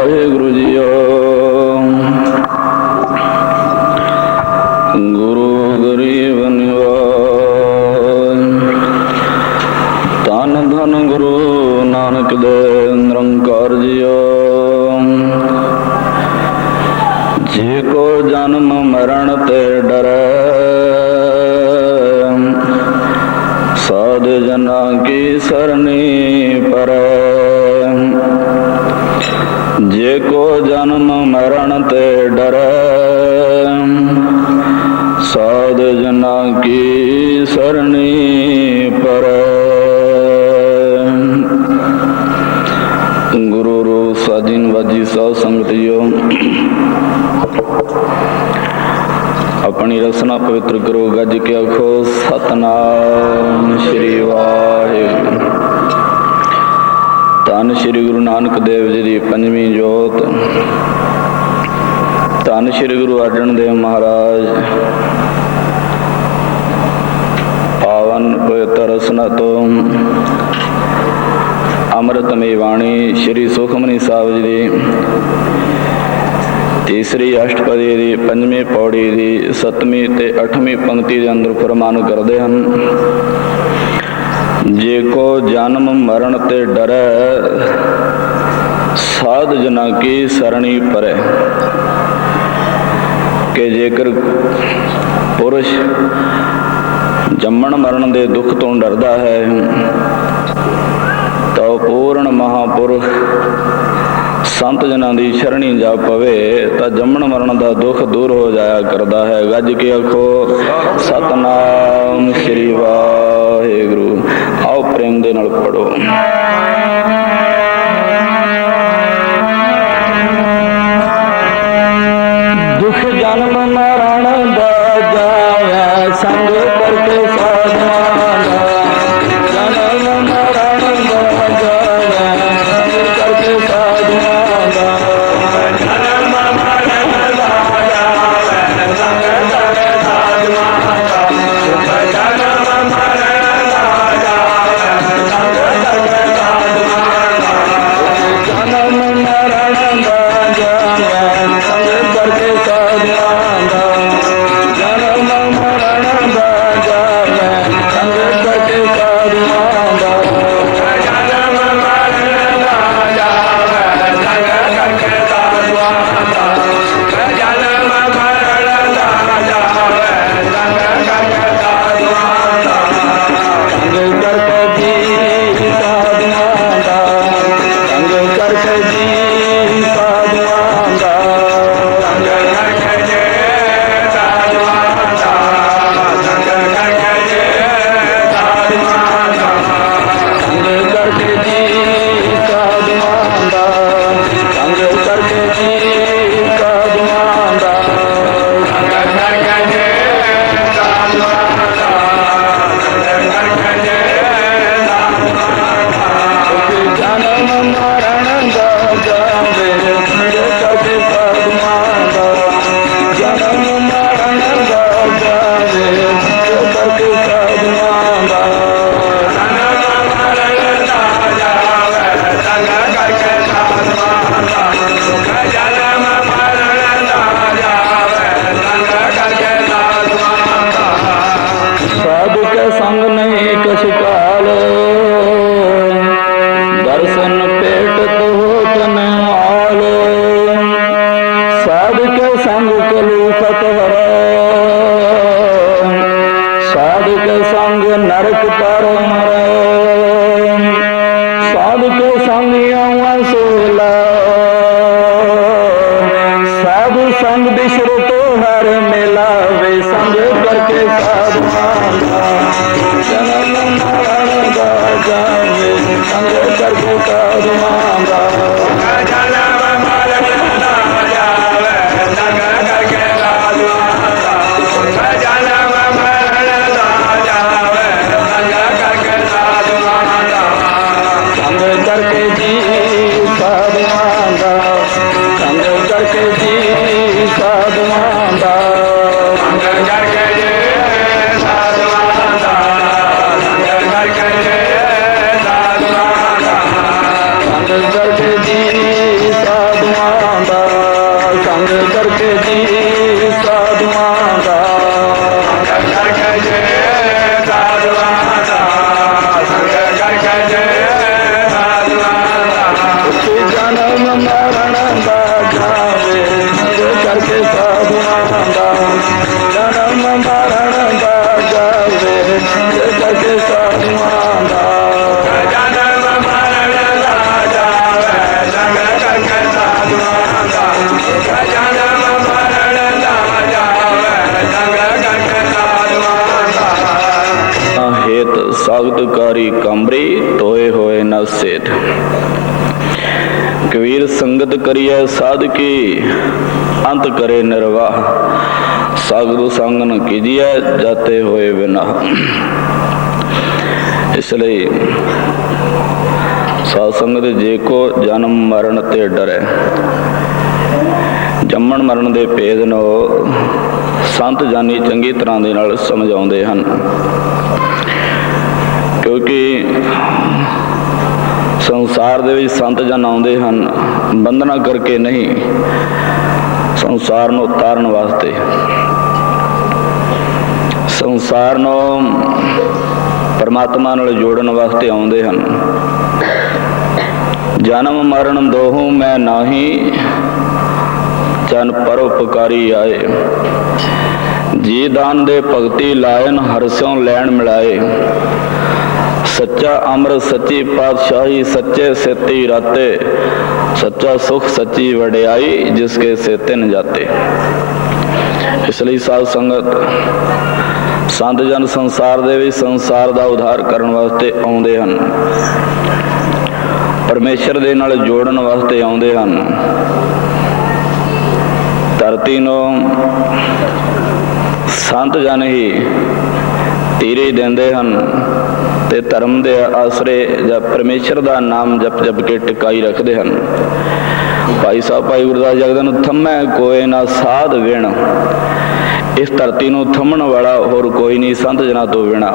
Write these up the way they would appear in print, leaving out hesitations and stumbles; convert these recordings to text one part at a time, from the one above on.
Waheguru JIO. ਗੁਰੂ ਗਰੀਬ ਨਿਵਾਜ, ਧੰਨ ਧੰਨ ਗੁਰੂ ਨਾਨਕ ਦੇ ਨਿਰੰਕਾਰ ਜੀਓ। ਜੇ ਕੋ ਜਨਮ ਮਰਨ ਤੇ ਡਰੈ, ਸਾਧ ਜਨਾ ਕੀ ਸਰਣੀ ਪਰੈ। ਜੇ ਕੋ ਜਨਮ ਮਰਨ ਤੇ ਡਰੈ, ਸਾਧ ਜਨਾ ਕੀ ਸਰਣੀ ਪਰੈ। ਗੁਰੂ ਰੂਪ ਸਾਜੀਨ ਵਾਜੀ ਸਾਧ ਸੰਗਤ ਜੀਓ, अपनी रसना पवित्र करो। गज के आखो सतनाम श्री वाहिगुरू। धन श्री गुरु नानक देव जी की पंजवीं जोत, धन श्री गुरु अर्जन देव महाराज पावन पवित्र रसना तो अमृतमय वाणी श्री सुखमनी साहब जी की तीसरी अष्टपदी की पंजवीं पौड़ी की 7वीं ते 8वीं पंक्ति के अंदर फरमान करते हैं, जे को जन्म मरण ते डरै, साध जना की सरणी परै। कि जेकर पुरुष जम्मण मरण के दुख तो डरदा है, तो पूर्ण महापुरुष संत जना की शरणी जा पवे तो जम्मण मरण का दुख दूर हो जाया करता है। गज के आखो सतनाम श्री वाहिगुरू। आओ प्रेम दे नाल पढ़ो। दुख जन्म मरण दा जावे संग करके साधना, जन्म मरण दा जावे संग करके साधना। आवा सोला साधु संग बिसर तो हर मेला वे संग करके साधुआं दा जन्म मरण दा जावे संग करके साधुआं दा ਸਾਗਤਕਾਰੀ ਕਾਂਬਰੀ ਤੋਏ ਹੋਏ ਨਾ ਸੇਠ। ਕਬੀਰ ਸੰਗਤ ਕਰੀਐ ਸਾਧਕੀ ਅੰਤ ਕਰੇ ਨਿਰਵਾਹ ਸਾਗਤ ਸੰਗ ਨ ਕੀਜੀਐ ਜਾਤੇ ਹੋਏ ਬਿਨਾਹ। ਇਸ ਲਈ ਸਾਧ ਸੰਗਤ ਜੇ ਕੋ ਜਨਮ ਮਰਨ ਤੇ ਡਰੈ ਜੰਮਣ ਮਰਨ ਦੇ ਭੇਦ ਨੂੰ ਸੰਤ ਜਾਨੀ ਚੰਗੀ ਤਰ੍ਹਾਂ ਦੇ ਨਾਲ ਸਮਝਾਉਂਦੇ ਹਨ। ਕਿਉਂਕਿ ਸੰਸਾਰ ਦੇ ਵਿੱਚ ਸੰਤ ਜਨ ਆਉਂਦੇ ਹਨ ਬੰਧਨਾ ਕਰਕੇ ਨਹੀਂ, ਸੰਸਾਰ ਨੂੰ ਉਤਾਰਨ ਵਾਸਤੇ, ਸੰਸਾਰ ਨੂੰ ਪਰਮਾਤਮਾ ਨਾਲ ਜੋੜਨ ਵਾਸਤੇ ਆਉਂਦੇ ਹਨ। ਜਨਮ ਮਰਨ ਦੋਹੂ ਮੈਂ ਨਾਹੀ ਜਨ ਪਰਉਪਕਾਰੀ ਆਏ ਜੀ ਦਾਨ ਦੇ ਭਗਤੀ ਲਾਇਨ ਹਰਸਿਓਂ ਲੈਣ ਮਿਲਾਏ ਸੱਚਾ ਅੰਮ੍ਰਿਤ ਸੱਚੀ ਪਾਤਸ਼ਾਹੀ ਸੱਚੇ ਸੇਤੀ ਰਾਤੇ ਸੱਚਾ ਸੁਖ ਸੱਚੀ ਵਡਿਆਈ ਜਿਸ ਕੇ ਸੇਤੇ ਨ ਜਾਤੇ। ਇਸ ਲਈ ਸਾਧ ਸੰਗਤ ਸੰਤ ਜਨ ਸੰਸਾਰ ਦੇ ਵਿੱਚ ਸੰਸਾਰ ਦਾ ਉਧਾਰ ਕਰਨ ਵਾਸਤੇ ਆਉਂਦੇ ਹਨ, ਪਰਮੇਸ਼ਰ ਦੇ ਨਾਲ ਜੋੜਨ ਵਾਸਤੇ ਆਉਂਦੇ ਹਨ। ਧਰਤੀ ਨੂੰ ਸੰਤ ਜਨ ਹੀ ਧੀਰੇ ਦਿੰਦੇ ਹਨ ਤੇ ਧਰਮ ਦੇ ਆਸਰੇ ਜਾਂ ਪਰਮੇਸ਼ਰ ਦਾ ਨਾਮ ਜਪ ਜਪ ਕੇ ਟਿਕਾਈ ਰੱਖਦੇ ਹਨ। ਭਾਈ ਸਾਹਿਬ ਭਾਈ ਗੁਰਦਾਸ ਜਗਦਨ ਥੰਮੈ ਕੋਏ ਨਾ ਸਾਧ ਵਿਣ, ਇਸ ਧਰਤੀ ਨੂੰ ਥੰਮਣ ਵਾਲਾ ਹੋਰ ਕੋਈ ਨਹੀਂ ਸੰਤ ਜਨਾਂ ਤੋਂ ਬਿਨਾਂ।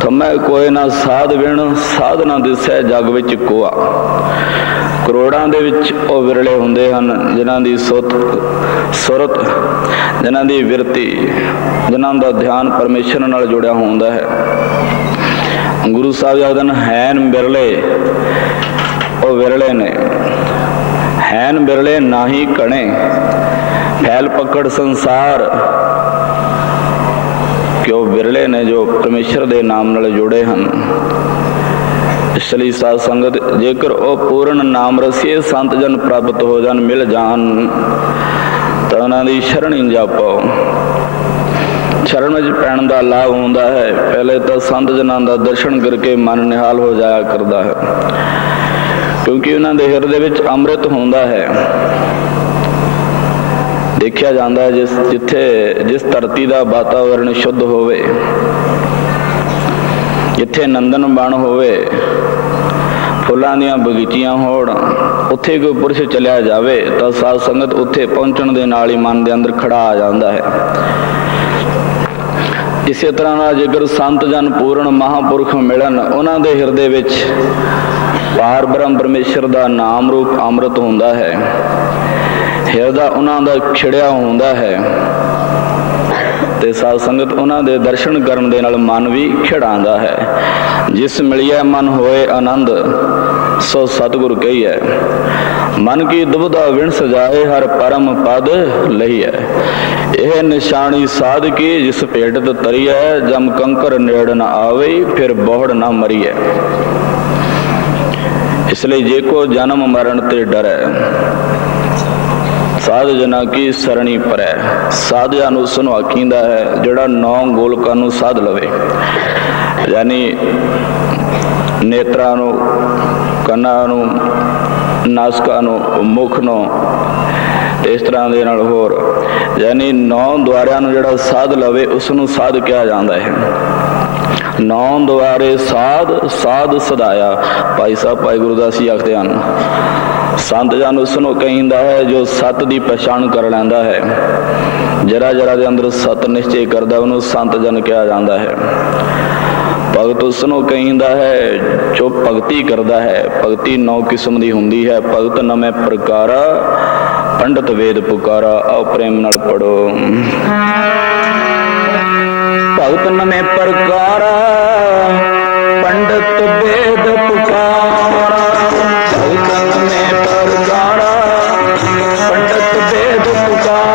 ਥੰਮੈ ਕੋਏ ਨਾ ਸਾਧ ਵਿਣ ਸਾਧ ਨਾ ਦਿਸੈ ਜਗ ਵਿੱਚ ਕੋਆ। ਕਰੋੜਾਂ ਦੇ ਵਿੱਚ ਉਹ ਵਿਰਲੇ ਹੁੰਦੇ ਹਨ ਜਿਨ੍ਹਾਂ ਦੀ ਸੁਰਤ, ਜਿਨ੍ਹਾਂ ਦੀ ਬਿਰਤੀ, ਜਿਨ੍ਹਾਂ ਦਾ ਧਿਆਨ ਪਰਮੇਸ਼ਰ ਨਾਲ ਜੁੜਿਆ ਹੁੰਦਾ ਹੈ। ਗੁਰੂ ਸਾਹਿਬ ਜਗਦਨ ਹੈਨ ਬਿਰਲੇ, ਉਹ ਵਿਰਲੇ ਨੇ। ਹੈਨ ਬਿਰਲੇ ਨਾਹੀ ਕਣੇ ਫੈਲ ਪਕੜ ਸੰਸਾਰ, ਕਿ ਉਹ ਬਿਰਲੇ ਨੇ ਜੋ ਪਰਮੇਸ਼ਰ ਦੇ ਨਾਮ ਨਾਲ ਜੁੜੇ ਹਨ। ਇਸ ਲਈ ਸਾਧ ਸੰਗਤ ਜੇਕਰ ਉਹ ਪੂਰਨ ਨਾਮ ਰਸੀਏ ਸੰਤ ਜਨ ਪ੍ਰਾਪਤ ਹੋ ਜਾਣ, ਮਿਲ ਜਾਣ, ਤਾਂ ਉਹਨਾਂ ਦੀ ਸ਼ਰਣੀ ਜਾਪੋ। ਸ਼ਰਨ ਵਿੱਚ ਪੈਣ ਦਾ ਲਾਭ ਹੁੰਦਾ ਹੈ। ਪਹਿਲੇ ਤਾਂ ਸੰਤ ਜਨਾਂ ਦਾ ਦਰਸ਼ਨ ਕਰਕੇ ਮਨ ਨਿਹਾਲ ਹੋ ਜਾਇਆ ਕਰਦਾ ਹੈ, ਕਿਉਂਕਿ ਉਹਨਾਂ ਦੇ ਹਿਰਦੇ ਵਿੱਚ ਅੰਮ੍ਰਿਤ ਹੁੰਦਾ ਹੈ। ਦੇਖਿਆ ਜਾਂਦਾ ਹੈ ਜਿਸ ਧਰਤੀ ਦਾ ਵਾਤਾਵਰਨ ਸ਼ੁੱਧ ਹੋਵੇ, ਜਿੱਥੇ ਨੰਦਨ ਬਣ ਹੋਵੇ, ਫੁੱਲਾਂ ਦੀਆਂ ਬਗੀਚੀਆਂ ਹੋਣ, ਉੱਥੇ ਕੋਈ ਪੁਰਸ਼ ਚਲਿਆ ਜਾਵੇ ਤਾਂ ਸਾਧ ਸੰਗਤ ਉੱਥੇ ਪਹੁੰਚਣ ਦੇ ਨਾਲ ਹੀ ਮਨ ਦੇ ਅੰਦਰ ਖੜਾ ਆ ਜਾਂਦਾ ਹੈ। ਇਸੇ ਤਰ੍ਹਾਂ ਨਾਲ ਜੇਕਰ ਸੰਤ ਜਨ ਪੂਰਨ ਮਹਾਂਪੁਰਖ ਮਿਲਣ, ਉਹਨਾਂ ਦੇ ਹਿਰਦੇ ਵਿੱਚ ਪਾਰ ਬ੍ਰਹਮ ਪਰਮੇਸ਼ਰ ਦਾ ਨਾਮ ਰੂਪ ਅੰਮ੍ਰਿਤ ਹੁੰਦਾ ਹੈ। ਹਿਰਦਾ ਉਹਨਾਂ ਦਾ ਖਿੜਿਆ ਹੁੰਦਾ ਹੈ ਤੇ ਸਾਧ ਸੰਗਤ ਉਹਨਾਂ ਦੇ ਦਰਸ਼ਨ ਕਰਨ ਦੇ ਨਾਲ ਮਨ ਵੀ ਖਿੜਾਉਂਦਾ ਹੈ। ਜਿਸ ਮਿਲਿਆ ਮਨ ਹੋਏ ਆਨੰਦ ਸੋ ਸਤਿਗੁਰ ਕਹੀਐ। ਮਨ ਕੀ ਦੁਬਦਾ ਵਿਣ ਸਜਾਏ ਹਰ ਪਰਮ ਪਦ ਲਈਐ। ਇਹ ਨਿਸ਼ਾਨੀ ਸਾਧ ਕੀ ਜਿਸ ਭੇਟਤ ਤਰੀਐ। ਜਮ ਕੰਕਰ ਨੇੜ ਨ ਆਵੇ ਫਿਰ ਬੋਹੜ ਨਾ ਮਰੀਐ। इसलिए जे को जन्म मरण ते डरै, साध जना की सरणी परै। साध जन उसनों आखींदा है जिहड़ा 9 गोलकां नूं साध लवे, यानी नेत्रां नूं, ਕੰਨਾਂ ਨੂੰ, ਨਾਸਕਾਂ ਨੂੰ, ਮੁਖ ਨੂੰ, ਇਸ ਤਰ੍ਹਾਂ ਦੇ ਨਾਲ ਹੋਰ ਯਾਨੀ 9 ਦੁਆਰਿਆਂ ਨੂੰ ਜਿਹੜਾ ਸਾਧ ਲਵੇ ਉਸ ਨੂੰ ਸਾਧ ਕਿਹਾ ਜਾਂਦਾ ਹੈ। 9 ਦੁਆਰੇ ਸਾਧ, ਸਾਧ ਸਦਾਇਆ। ਭਾਈ ਸਾਹਿਬ ਭਾਈ ਗੁਰਦਾਸ ਜੀ ਆਖਦੇ ਹਨ, ਸੰਤ ਜਨ ਉਸ ਨੂੰ ਕਹਿੰਦਾ ਹੈ ਜੋ ਸਤ ਦੀ ਪਛਾਣ ਕਰ ਲੈਂਦਾ ਹੈ, ਜਰਾ ਜਰਾ ਦੇ ਅੰਦਰ ਸਤ ਨਿਸ਼ਚੈ ਕਰਦਾ, ਉਹਨੂੰ ਸੰਤ ਜਨ ਕਿਹਾ ਜਾਂਦਾ ਹੈ। ਭਗਤ ਉਸ ਨੂੰ ਕਹਿੰਦਾ ਹੈ ਜੋ ਭਗਤੀ ਕਰਦਾ ਹੈ। ਭਗਤੀ 9 ਕਿਸਮ ਦੀ ਹੁੰਦੀ ਹੈ। ਭਗਤ ਨਵੇਂ ਪ੍ਰਕਾਰਾ, ਪੰਡਤ ਵੇਦ ਪੁਕਾਰਾ। ਆਓ ਪ੍ਰੇਮ ਨਾਲ ਪੜੋ। ਭਗਤ ਨਵੇਂ ਪ੍ਰਕਾਰਾ, ਪੰਡਤ ਵੇਦ ਪੁਕਾਰਾ। ਭਗਤ ਨਵੇਂ ਪ੍ਰਕਾਰਾ, ਪੰਡਤ ਵੇਦ ਪੁਕਾਰਾ।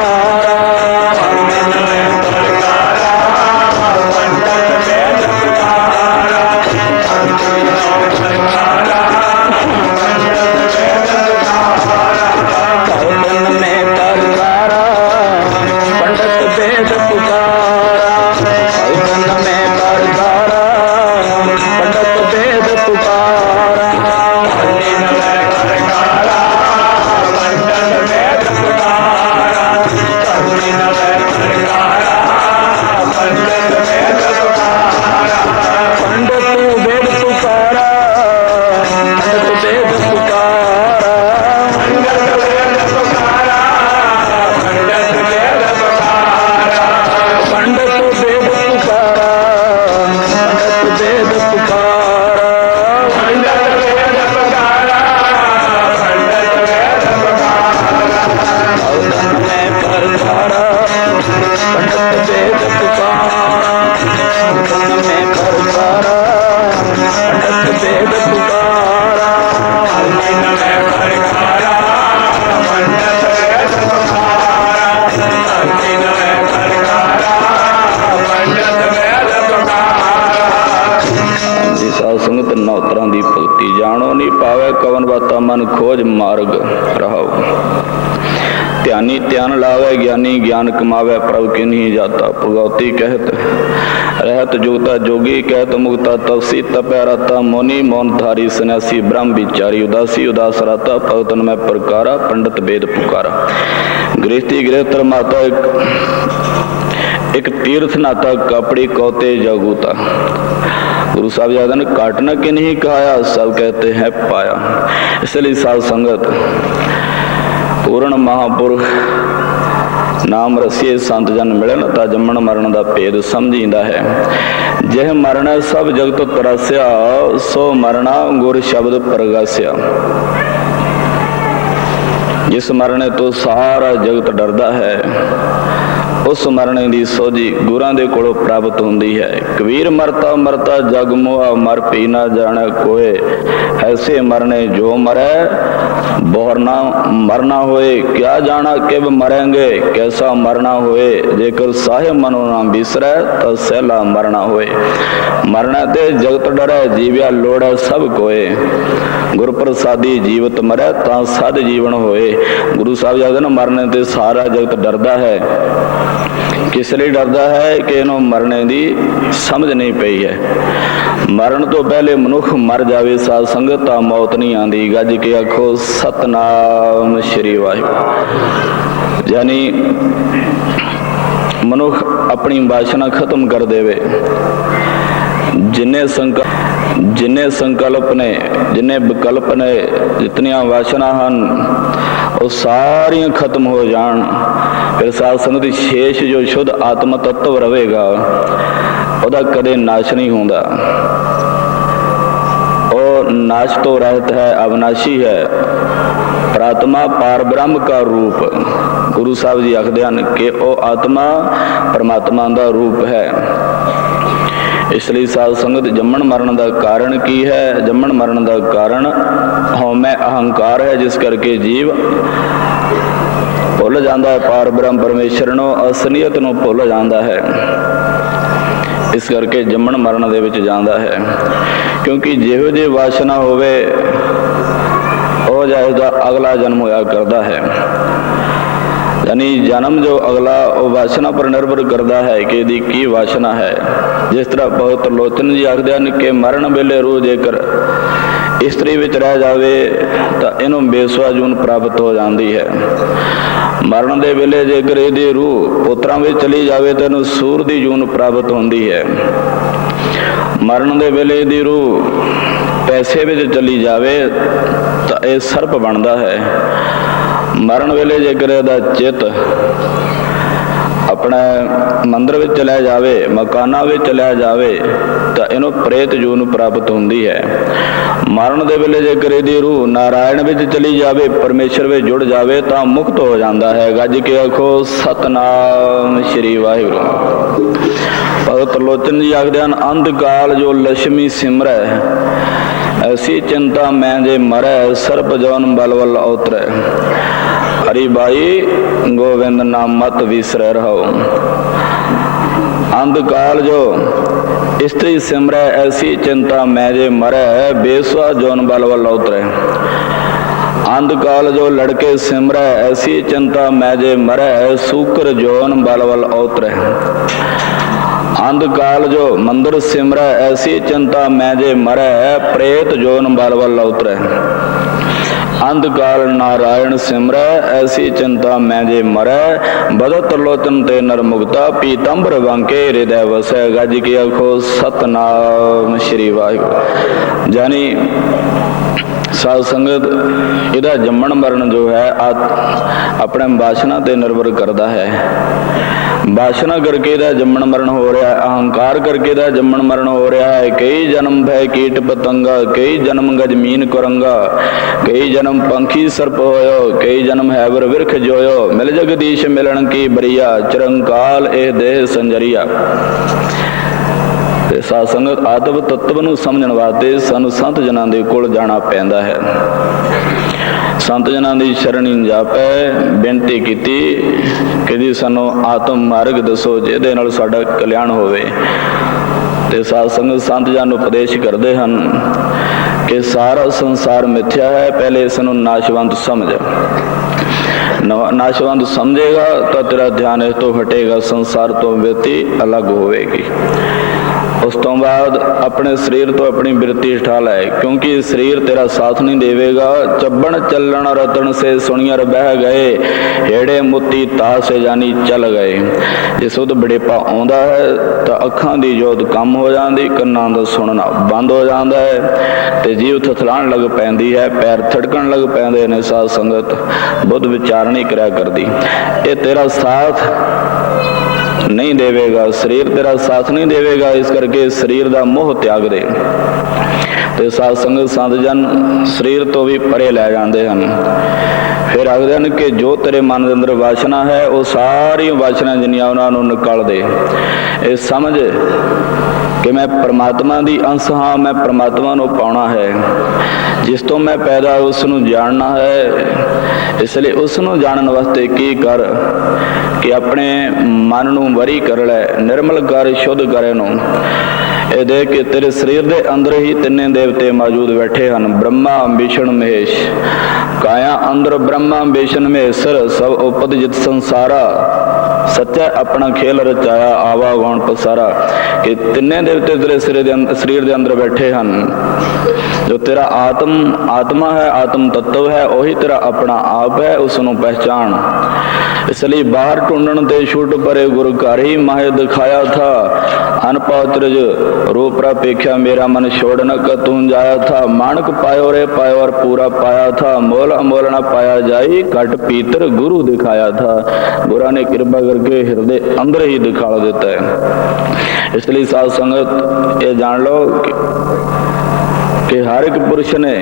मन खोज मार्ग रहाओ। ध्यानी ध्यान लावे, ज्ञानी ज्ञान कमावे, प्रभु के नहीं जाता। भगवती कहत रहत जुगता, जोगी कहत मुक्ता। तपसी तपै रहता, मोनी मौन धारी। सन्यासी ब्रह्म विचारी, उदासी उदास रहता। भगतन में प्रकारा, पंडित वेद पुकारा। गृहस्थी गृहस्थ माता एक तीर्थ नाता, कपड़ी कौते जगूता। गुरु साहब याद ने काटना के नहीं कहाया, सब कहते हैं पाया। इसलिए साध संगत पूर्ण महापुरुष नाम रसीए संत जन मिलन, ता जम्मण मरण दा भेद समझींदा है। जह मरण सब जगत तरास्या, सो मरना गुर शब्द प्रगास्या। जिस मरने तो सारा जगत डरदा है, उस मरने की सोझी गुरां दे कोलों प्राप्त होंदी है। कबीर मरता मरता जग मोहा, मर पी ना जाने कोए। ऐसे मरने जो मरे बोहरना मरना होए। क्या जाना कब मरेंगे, कैसा मरना होए। जेकर साहे मनो ना बिसरे, तो सहला मरना होए। मरने ते जगत डरे, जीव्या लोड़े सब कोए। गुरु प्रसादी जीवत मरे, ता सद जीवन होए। गुरु साहब याद न मरने ते सारा जगत डरदा है। किस लिए डरदा है कि इन्हों मरने की समझ नहीं पई है। मरण तो पहले मनुख मर जावे साध संगत, ता मौत नहीं आती। गज के आखो सतनाम श्री वाहिगुरू। यानी मनुख अपनी वासना खत्म कर देवे। जिन्ने संकल्प ने, जिन्ने विकल्प ने, जितनियां वासना हन, वो सारियां खत्म हो जान। फिर साध संगत शेष जो शुद्ध आत्म तत्व रहेगा, ਉਹਦਾ कदे नाश नहीं होता। और नाश तो रहत है, अविनाशी है। प्रात्मा पार ब्रह्म का रूप। गुरु साहब जी आखदे हन कि वह आत्मा परमात्मा का रूप है। इसलिए साध संगत जम्मण मरण का कारण की है? जम्मण मरण का कारण हौमै अहंकार है, जिस करके जीव भुल जाता है पार ब्रह्म परमेश्वर नूं, असनीयत नूं भुल जाता है। इस करके जम्मण मरण दे विच जांदा है। क्योंकि जिहो जी वासना होवे ਹੋ ਜਾਏ ਤਾਂ ਅਗਲਾ ਜਨਮ ਹੋਇਆ ਕਰਦਾ ਹੈ। यानी जन्म जो अगला वो वासना पर निर्भर करता है कि ਇਹਦੀ ਕੀ ਵਾਸਨਾ ਹੈ। जिस तरह बहुत लोचन जी आखਦੇ ਹਨ कि मरण वेले रूह जेकर इस्त्री ਵਿੱਚ ਰਹਿ ਜਾਵੇ ਤਾਂ ਇਹਨੂੰ ਬੇਸਵਾ ਜੂਨ ਪ੍ਰਾਪਤ ਹੋ ਜਾਂਦੀ ਹੈ। ਮਰਨ ਦੇ ਵੇਲੇ ਜੇਕਰ ਇਹਦੀ ਰੂਹ ਪੁੱਤਰਾਂ ਵਿੱਚ ਚਲੀ ਜਾਵੇ ਤਾਂ ਇਹਨੂੰ ਸੂਰ ਦੀ ਜੂਨ ਪ੍ਰਾਪਤ ਹੁੰਦੀ ਹੈ। ਮਰਨ ਦੇ ਵੇਲੇ ਇਹਦੀ ਰੂਹ ਪੈਸੇ ਵਿੱਚ ਚਲੀ ਜਾਵੇ ਤਾਂ ਇਹ ਸਰਪ ਬਣਦਾ ਹੈ। ਮਰਨ ਵੇਲੇ ਜੇਕਰ ਇਹਦਾ ਚਿੱਤ ਆਪਣੇ ਮੰਦਰ ਵਿੱਚ ਚਲਿਆ ਜਾਵੇ, ਮਕਾਨਾਂ ਵਿੱਚ ਚਲਿਆ ਜਾਵੇ ਤਾਂ ਇਹਨੂੰ ਪ੍ਰੇਤ ਜੂਨ ਪ੍ਰਾਪਤ ਹੁੰਦੀ ਹੈ। ਮਰਨ ਦੇ ਵੇਲੇ ਜੇਕਰ ਇਹਦੀ ਰੂਹ ਨਾਰਾਇਣ ਵਿੱਚ ਚਲੀ ਜਾਵੇ, ਪਰਮੇਸ਼ਰ ਵਿੱਚ ਜੁੜ ਜਾਵੇ ਤਾਂ ਮੁਕਤ ਹੋ ਜਾਂਦਾ ਹੈ। ਗੱਜ ਕੇ ਆਖੋ ਸਤਨਾਮ ਸ਼੍ਰੀ ਵਾਹਿਗੁਰੂ। ਭਗਤ ਲੋਚਨ ਜੀ ਆਖਦੇ ਹਨ ਅੰਧਕਾਲ ਜੋ ਲక్ష్ਮੀ ਸਿਮਰੈ ਐਸੀ ਚਿੰਤਾ ਮੈਂ ਜੇ ਮਰੈ ਸਰਪ ਜੌਨ ਬਲਵਲ ਉਤਰੈ। हरि बाई गोविंद नाम मत विसरै रहो। अंधकाल जो स्त्री सिमरै ऐसी चिंता मैं जे मरै बेसवा जोन बलवल उतरै। अंधकाल जो लड़के सिमरै ऐसी चिंता मैं जे मरै सूकर जोन बलवल उतरै। अंधकाल जो मंदिर सिमरै ऐसी चिंता मैं जे मरै प्रेत जोन बलवल उतरै। अंधकाल नारायण सिमरै ऐसी चिंता मैं जे मरै बदत लोचन ते नर मुक्ता पीतंबर बांके हृदय वसै। गज की आखो सतनाम श्री वाहिगुरू। जानी साध संगत ਇਹਦਾ ਜੰਮਣ ਮਰਨ ਜੋ ਹੈ ਆਪਣੇ ਵਾਸਨਾ ਤੇ ਨਿਰਭਰ ਕਰਦਾ ਹੈ। वासना करके ਇਹਦਾ ਜੰਮਣ ਮਰਨ ਹੋ ਰਿਹਾ ਹੈ, ਅਹੰਕਾਰ ਕਰਕੇ ਇਹਦਾ ਜੰਮਣ ਮਰਨ ਹੋ ਰਿਹਾ ਹੈ। ਕਈ ਜਨਮ ਭੈ ਕੀਟ ਪਤੰਗਾ, ਕਈ ਜਨਮ ਗਜਮੀਨ ਕੁਰੰਗਾ, ਕਈ ਜਨਮ ਪੰਖੀ ਸਰਪ ਹੋਇਓ, ਕਈ ਜਨਮ ਹੈਵਰ ਵਿਰਖ ਜੋਇਓ। ਮਿਲ ਜਗਦੀਸ਼ ਮਿਲਣ ਕੀ ਬਰੀਆ ਚਿਰੰਕਾਲ ਇਹ ਦੇਹ ਸੰਜਰੀਆ। ਤੇ ਸਾਧ ਸੰਗਤ ਆਤਮ ਤੱਤਵ ਨੂੰ ਸਮਝਣ ਵਾਸਤੇ ਸਾਨੂੰ ਸੰਤ ਜਨਾਂ ਦੇ ਕੋਲ ਜਾਣਾ ਪੈਂਦਾ ਹੈ। ਸੰਤ ਜਨਾਂ ਦੀ ਸ਼ਰਣੀ ਜਾਪੈ ਬੇਨਤੀ ਕੀਤੀ ਕਿ ਜੀ ਸਾਨੂੰ ਆਤਮ ਮਾਰਗ ਦੱਸੋ ਜਿਹਦੇ ਨਾਲ ਸਾਡਾ ਕਲਿਆਣ ਹੋਵੇ। ਤੇ ਸਾਧ ਸੰਗਤ ਸੰਤ ਜਨ ਨੂੰ ਉਪਦੇਸ਼ ਕਰਦੇ ਹਨ ਕਿ ਸਾਰਾ ਸੰਸਾਰ ਮਿਥਿਆ ਹੈ, ਪਹਿਲੇ ਇਸ ਨੂੰ ਨਾਸ਼ਵੰਤ ਸਮਝ। ਨਾਸ਼ਵੰਤ ਸਮਝੇਗਾ ਤਾਂ ਤੇਰਾ ਧਿਆਨ ਇਸ ਤੋਂ ਹਟੇਗਾ, ਸੰਸਾਰ ਤੋਂ ਬਿਰਤੀ ਅਲੱਗ ਹੋਵੇਗੀ। ਉਸ ਤੋਂ ਬਾਅਦ ਆਪਣੇ ਸਰੀਰ ਤੋਂ ਆਪਣੀ ਬਿਰਤੀ ਉਠਾ ਲੈ, ਕਿਉਂਕਿ ਸਰੀਰ ਤੇਰਾ ਸਾਥ ਨਹੀਂ ਦੇਵੇਗਾ। ਚੱਬਣ ਚੱਲਣ ਰਤਨ ਸੇ ਸੁਣੀਅਰ ਬਹਿ ਗਏ, ਹੇੜੇ ਮੋਤੀ ਤਾਸ ਜਾਨੀ ਚੱਲ ਗਏ। ਜੇ ਸੁਧ ਬੜੇਪਾ ਆਉਂਦਾ ਹੈ ਤਾਂ ਅੱਖਾਂ ਦੀ ਜੋਤ ਕੰਮ ਹੋ ਜਾਂਦੀ, ਕੰਨਾਂ ਦਾ ਸੁਣਨਾ ਬੰਦ ਹੋ ਜਾਂਦਾ ਹੈ ਤੇ ਜੀਵ ਥਥਲਾਣ ਲੱਗ ਪੈਂਦੀ ਹੈ, ਪੈਰ ਥੜਕਣ ਲੱਗ ਪੈਂਦੇ ਨੇ। ਸਾਧ ਸੰਗਤ ਬੁੱਧ ਵਿਚਾਰਣੀ ਕਰਿਆ ਕਰਦੀ, ਇਹ ਤੇਰਾ ਸਾਥ ਨਹੀਂ ਦੇਵੇਗਾ, ਸਰੀਰ ਤੇਰਾ ਸਾਥ ਨਹੀਂ ਦੇਵੇਗਾ। ਇਸ ਕਰਕੇ ਸਰੀਰ ਦਾ ਮੋਹ ਤਿਆਗ ਦੇ। ਤੇ ਸਾਧ ਸੰਗਤ ਸੰਤ ਜਨ ਸਰੀਰ ਤੋਂ ਵੀ ਪਰੇ ਲੈ ਜਾਂਦੇ ਹਨ। ਫਿਰ ਆਖਦੇ ਹਨ ਕਿ ਜੋ ਤੇਰੇ ਮਨ ਦੇ ਅੰਦਰ ਵਾਸਨਾ ਹੈ ਉਹ ਸਾਰੀਆਂ ਵਾਸਨਾ ਜਿੰਨੀਆਂ ਉਹਨਾਂ ਨੂੰ ਨਿਕਾਲ ਦੇ। ਇਹ ਸਮਝ ਕਿ ਮੈਂ ਪਰਮਾਤਮਾ ਦੀ ਅੰਸ਼ ਹਾਂ, ਮੈਂ ਪਰਮਾਤਮਾ ਨੂੰ ਪਾਉਣਾ ਹੈ। ਜਿਸ ਤੋਂ ਮੈਂ ਪੈਦਾ ਉਸ ਨੂੰ ਜਾਣਨਾ ਹੈ। ਇਸ ਲਈ ਉਸ ਨੂੰ ਜਾਣਨ ਵਾਸਤੇ ਕੀ ਕਰ ਕਿ ਆਪਣੇ ਮਨ ਨੂੰ ਵਰੀ ਕਰ ਲੈ, ਨਿਰਮਲ ਕਰ, ਸ਼ੁੱਧ ਕਰ ਇਹਨੂੰ। ਇਹ ਦੇਖ ਕੇ ਤੇਰੇ ਸਰੀਰ ਦੇ ਅੰਦਰ ਹੀ ਤਿੰਨੇ ਦੇਵਤੇ ਮੌਜੂਦ ਬੈਠੇ ਹਨ, ਬ੍ਰਹਮਾ ਵਿਸ਼ਣ ਮਹੇਸ਼। ਕਾਇਆ ਅੰਦਰ ਬ੍ਰਹਮਾ ਵਿਸ਼ਣ ਮਹੇਸ਼ਰ ਸਭ ਉਪਦ ਜਿਤ ਸੰਸਾਰਾ, ਸੱਚਾ ਆਪਣਾ ਖੇਲ ਰਚਾਇਆ ਆਵਾ ਗੌਣ ਪਸਾਰਾ। ਕਿ ਤਿੰਨੇ ਦੇਵਤੇ ਤੇਰੇ ਸਰੀਰ ਦੇ ਅੰਦਰ ਬੈਠੇ ਹਨ। ਜੋ ਤੇਰਾ ਆਤਮਾ ਹੈ, ਆਤਮ ਤੱਤਵ ਹੈ, ਉਹੀ ਤੇਰਾ ਆਪਣਾ ਆਪ ਹੈ, ਉਸ ਨੂੰ ਪਹਿਚਾਣ। ਇਸ ਲਈ ਬਾਹਰ ਢੂੰਡਣ ਤੇ ਛੁੱਟ ਪਰੇ ਗੁਰ ਘਰ ਹੀ ਮਾਹਿ ਦਿਖਾਇਆ ਥਾ। ਅਨਪਾਤਰਜ ਰੂਪ ਪ੍ਰਾਪੇਖਿਆ ਮੇਰਾ ਮਨ ਛੋੜ ਨ ਕਤੂੰ ਜਾਇਆ ਥਾ। ਮਾਣਕ ਪਾਇਓ ਰੇ ਪਾਇਓ ਔਰ ਪੂਰਾ ਪਾਇਆ ਥਾ। ਮੋਲ ਅਮੋਲ न पाया जाई, घट पीतर गुरु दिखाया था। गुरु ने कृपा करके हृदय अंदर ही दिखा देता है। इसलिए साध संगत ये जान लो कि हर एक पुरुष ने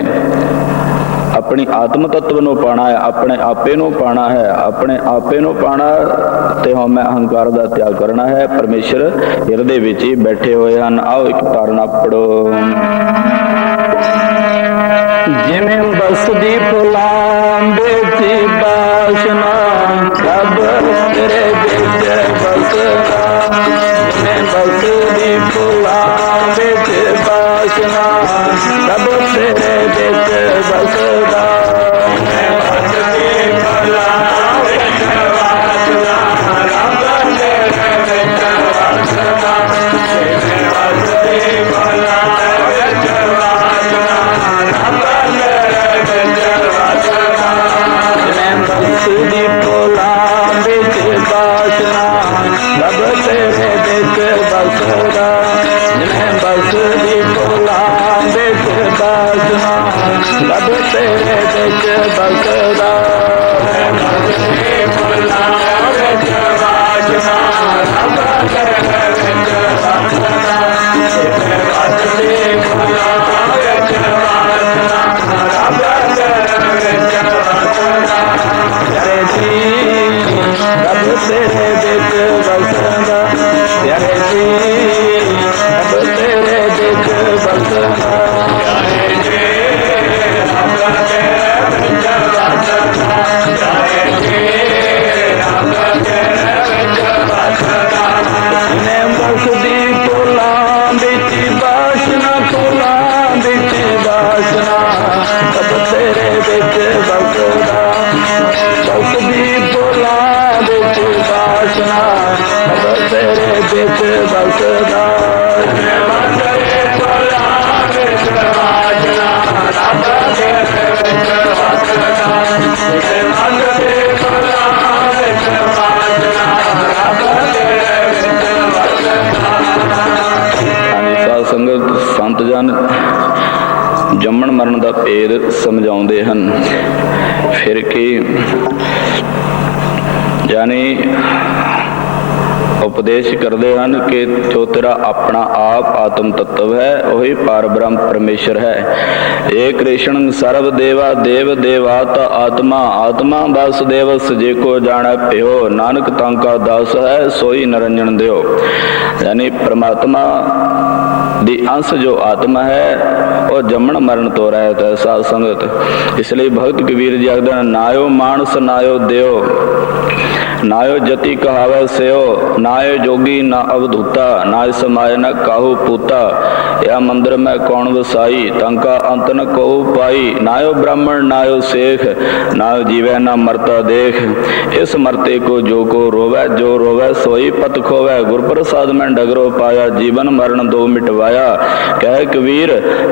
अपनी आत्म तत्व ਨੂੰ ਪਾਣਾ ਹੈ, ਆਪਣੇ ਆਪੇ ਨੂੰ ਪਾਣਾ ਹੈ। ਆਪਣੇ ਆਪੇ ਨੂੰ ਪਾਣਾ ਤੇ ਹਉਮੈ ਅਹੰਕਾਰ ਦਾ ਤਿਆਗ ਕਰਨਾ ਹੈ। ਪਰਮੇਸ਼ਰ ਹਿਰਦੇ ਵਿੱਚ ਹੀ ਬੈਠੇ ਹੋਏ ਹਨ। ਆਓ ਇੱਕ ਤਾਰਨਾ ਪੜੋ। ਜਿਵੇਂ ਬਸਦੀ ਫੁੱਲਾਂ ਵਿੱਚ ਬਾਸ਼ਨਾ, ਰੱਬ ਤੇਰੇ ਵਿੱਚ ਬਸਦਾ। ਜਿਵੇਂ ਬਸਦੀ ਫੁੱਲਾਂ ਵਿੱਚ ਬਾਸ਼ਨਾ, ਰੱਬ ਤੇਰੇ ਵਿੱਚ ਬਸਦਾ। ਤੇਰੇ ਵਿੱਚ ਬਸਦਾ ਸੰਤ ਜਨ ਜੰਮਣ ਮਰਨ ਦਾ ਭੇਦ ਸਮਝਾਉਂਦੇ ਹਨ। ਫਿਰ ਕਿ ਯਾਨੀ ਉਪਦੇਸ਼ ਕਰਦੇ ਹਨ ਕਿ ਜੋ ਤੇਰਾ ਆਪਣਾ ਆਪ ਆਤਮ ਤੱਤਵ ਹੈ ਉਹੀ ਪਾਰ ਬ੍ਰਹਮ ਪਰਮੇਸ਼ਰ ਹੈ। ਏ ਕ੍ਰਿਸ਼ਨ ਸਰਬ ਦੇਵਾ ਦੇਵ ਦੇਵਾਤ ਆਤਮਾ ਆਤਮਾ ਵਾਸੁਦੇਵਸ ਜੇ ਕੋ ਜਾਣੈ ਭਿਓ ਨਾਨਕ ਤਾਂਕਾ ਦਾਸ ਹੈ ਸੋਈ ਨਿਰੰਜਨ ਦਿਓ। ਯਾਨੀ ਪ੍ਰਮਾਤਮਾ ਦੀ ਅੰਸ਼ ਜੋ ਆਤਮਾ ਹੈ ਉਹ ਜੰਮਣ ਮਰਨ ਤੋਂ ਰਹਿਤ ਹੈ। ਸਾਧ ਸੰਗਤ ਇਸ ਲਈ ਭਗਤ ਕਬੀਰ ਜੀ ਆਖਦੇ ਹਨ ਨਾਇਓ ਮਾਨਸ ਨਾਇਓ ਦਿਓ ਨਾਇਓ ਜਤੀ ਕਹਾਵੈ ਸਿਓ ਨਾਇਓ ਜੋਗੀ ਨਾ ਅਵਧੂਤਾ ਨਾਇ ਸਮਾਇ ਨ ਕਾਹੂ ਪੂਤਾ ਯਾ ਮੰਦਰ ਮੈਂ ਕੌਣ ਵਸਾਈ ਤੰਕਾ ਅੰਤ ਨ ਕਹੂ ਪਾਈ ਨਾਇਓ ਬ੍ਰਾਹਮਣ ਨਾਇਓ ਸੇਖ ਨਾਇਓ ਜੀਵੈ ਨਾ ਮਰਤਾ ਦੇਖ ਇਸ ਮਰਤੇ ਕੋ ਜੋ ਕੋ ਰੋਵੈ ਜੋ ਰੋਵੈ ਸੋਈ ਪਤ ਖੋਵੈ ਗੁਰ ਪ੍ਰਸਾਦ ਮੈਂ ਡਗਰੋ ਪਾਇਆ ਜੀਵਨ ਮਰਨ ਦੋ ਮਿਟਵਾਇਆ ਕਹਿ ਕਬੀਰ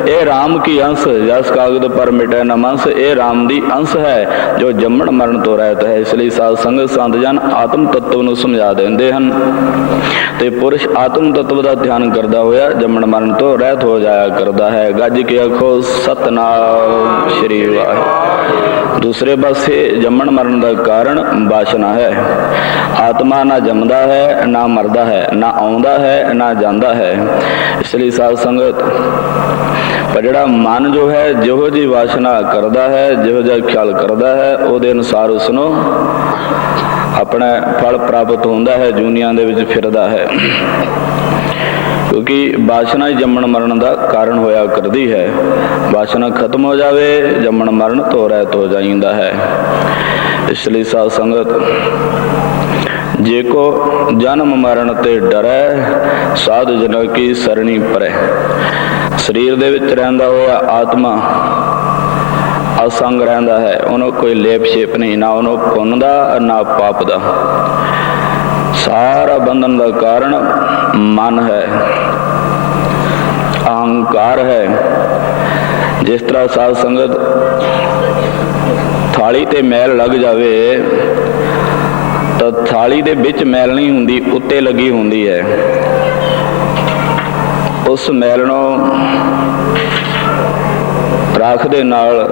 ਇਹ ਰਾਮ ਕੀ ਅੰਸ਼ ਜਸ ਕਾਗਦ ਪਰ ਮਿਟੈ ਨ ਮੰਸ ਇਹ ਰਾਮ ਦੀ ਅੰਸ਼ ਹੈ ਜੋ ਜੰਮਣ ਮਰਨ ਤੋਂ ਰਹਿਤ ਹੈ। ਇਸ ਲਈ ਸਾਧ ਸੰਗਤ ਸੰਤ ਜਨ ਆਤਮ ਤੱਤਵ ਨੂੰ ਸਮਝਾ ਦਿੰਦੇ ਹਨ ਤੇ ਪੁਰਸ਼ ਆਤਮ ਤੱਤਵ ਦਾ ਧਿਆਨ ਕਰਦਾ ਹੋਇਆ ਜੰਮਣ ਮਰਨ ਤੋਂ ਰਹਿਤ ਹੋ ਜਾਇਆ ਕਰਦਾ ਹੈ। ਗੱਜ ਕੇ ਆਖੋ ਸਤਨਾਮ ਸ਼੍ਰੀ ਵਾਹਿਗੁਰੂ। ਦੂਸਰੇ ਪਾਸੇ ਜੰਮਣ ਮਰਨ ਦਾ ਕਾਰਨ ਵਾਸ਼ਨਾ ਹੈ। ਆਤਮਾ ਨਾ ਜੰਮਦਾ ਹੈ ਨਾ ਮਰਦਾ ਹੈ ਨਾ ਆਉਂਦਾ ਹੈ ਨਾ ਜਾਂਦਾ ਹੈ। ਇਸ ਲਈ ਸਾਧ ਸੰਗਤ ਪਰ ਜਿਹੜਾ ਮਨ ਜੋ ਹੈ ਜਿਹੋ ਜਿਹੀ ਵਾਸ਼ਨਾ ਕਰਦਾ ਹੈ ਜਿਹੋ ਜਿਹਾ ਖਿਆਲ ਕਰਦਾ ਹੈ ਉਹਦੇ ਅਨੁਸਾਰ ਉਸਨੂੰ ਆਪਣਾ ਫਲ ਪ੍ਰਾਪਤ ਹੁੰਦਾ ਹੈ ਜੂਨੀਆਂ ਦੇ ਵਿੱਚ ਫਿਰਦਾ ਹੈ। ਕਿਉਂਕਿ ਵਾਸ਼ਨਾ ਹੀ ਜੰਮਣ ਮਰਨ ਦਾ ਕਾਰਨ ਹੋਇਆ ਕਰਦੀ ਹੈ। ਵਾਸ਼ਨਾ ਖਤਮ ਹੋ ਜਾਵੇ ਜੰਮਣ ਮਰਨ ਤੋਂ ਰਹਿਤ ਹੋ ਜਾਂਦਾ ਹੈ। ਇਸ ਲਈ ਸਾਧ ਸੰਗਤ ਜੇ ਕੋ ਜਨਮ ਮਰਨ ਤੇ ਡਰੈ ਸਾਧ ਜਨਾਂ ਕੀ ਸਰਣੀ ਪਰੈ। ਸਰੀਰ ਦੇ ਵਿੱਚ ਰਹਿੰਦਾ ਹੋਇਆ ਆਤਮਾ ਅਸੰਗ ਰਹਿੰਦਾ ਹੈ ਉਹਨੂੰ ਕੋਈ ਲੇਪ ਛੇਪ ਨਹੀਂ ਨਾ ਉਹਨੂੰ ਪੁੰਨ ਦਾ ਨਾ ਪਾਪ ਦਾ। ਸਾਰਾ ਬੰਧਨ ਦਾ ਕਾਰਨ ਮਨ ਹੈ ਅਹੰਕਾਰ ਹੈ। ਜਿਸ ਤਰ੍ਹਾਂ ਸਾਧ ਸੰਗਤ ਥਾਲੀ ਤੇ ਮੈਲ ਲੱਗ ਜਾਵੇ ਤਾਂ ਥਾਲੀ ਦੇ ਵਿੱਚ ਮੈਲ ਨਹੀਂ ਹੁੰਦੀ ਉੱਤੇ ਲੱਗੀ ਹੁੰਦੀ ਹੈ। ਉਸ ਮੈਲ ਨੂੰ ਰਾਖ ਦੇ ਨਾਲ